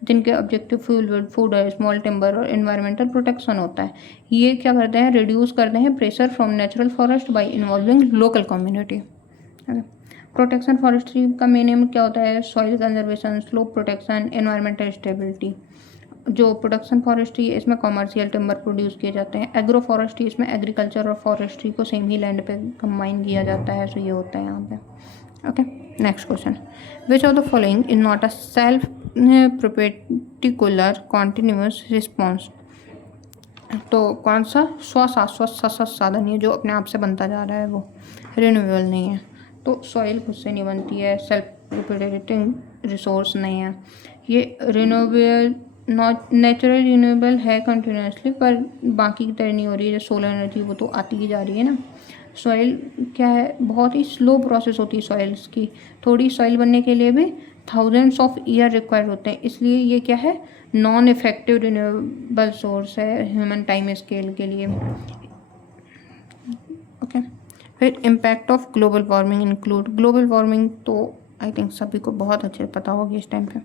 जिनके objective fuel, fodder, small timber और environmental protection होता है। ये क्या करते हैं, रिड्यूस करते हैं pressure from natural forest by involving local community. Protection forestry का मेन एम क्या होता है, soil conservation, slope protection, environmental stability. जो प्रोटेक्शन फॉरेस्ट्री है इसमें कॉमर्शियल टिम्बर प्रोड्यूस किए जाते हैं। एग्रो फॉरेस्ट्री इसमें एग्रीकल्चर और फॉरेस्ट्री को सेम ही लैंड पे कंबाइन किया जाता है, सो ये होता है यहाँ पे। Okay, next question, which of the following is not a self particular continuous response. तो कौन सा स्वशाश्वत साधन है जो अपने आप से बनता जा रहा है, वो रिन्यूएबल नहीं है। तो सॉइल खुद से नहीं बनती है, सेल्फ रिपीटेटिंग रिसोर्स नहीं है। ये रिन्यूएबल नॉट नेचुरल रिन्यूएबल है कंटिन्यूसली, पर बाकी की तरह नहीं हो रही है। जो सोलर एनर्जी वो तो आती ही जा रही है ना। सॉइल क्या है, बहुत ही स्लो प्रोसेस होती है सॉइल्स की। थोड़ी सॉइल बनने के लिए भी थाउजेंड्स ऑफ ईयर रिक्वायर्ड होते हैं, इसलिए ये क्या है, नॉन इफेक्टिव रिन्यूएबल सोर्स है ह्यूमन टाइम स्केल के लिए। ओके, फिर impact of global warming include. Global warming तो आई थिंक सभी को बहुत अच्छे पता होगी इस टाइम पे।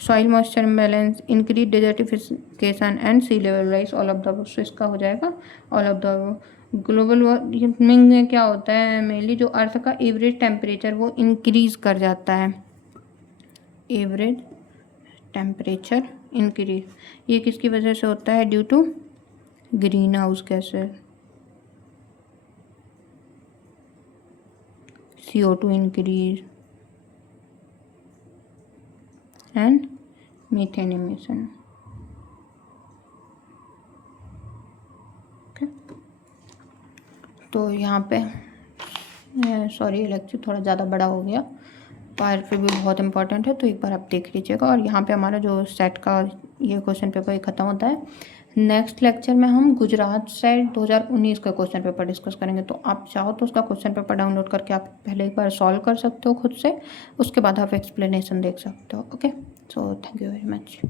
Soil moisture imbalance, increase desertification and sea level rise, all of the. So इसका हो जाएगा all of the. Global warming में क्या होता है, मेनली जो अर्थ का एवरेज टेम्परेचर वो इंक्रीज कर जाता है। एवरेज टेम्परेचर इंक्रीज, ये किसकी वजह से होता है, due to greenhouse gases, CO2 increase and methane emission. Okay. तो यहाँ पे सॉरी लेक्चर थोड़ा ज़्यादा बड़ा हो गया, पर फिर भी बहुत इंपॉर्टेंट है, तो एक बार आप देख लीजिएगा। और यहाँ पे हमारा जो सेट का ये क्वेश्चन पेपर ख़त्म होता है। नेक्स्ट लेक्चर में हम गुजरात सेट 2019 का क्वेश्चन पेपर डिस्कस करेंगे। तो आप चाहो तो उसका क्वेश्चन पेपर डाउनलोड करके आप पहले एक बार सॉल्व कर सकते हो खुद से, उसके बाद आप एक्सप्लेनेशन देख सकते हो। Okay, so thank you very much.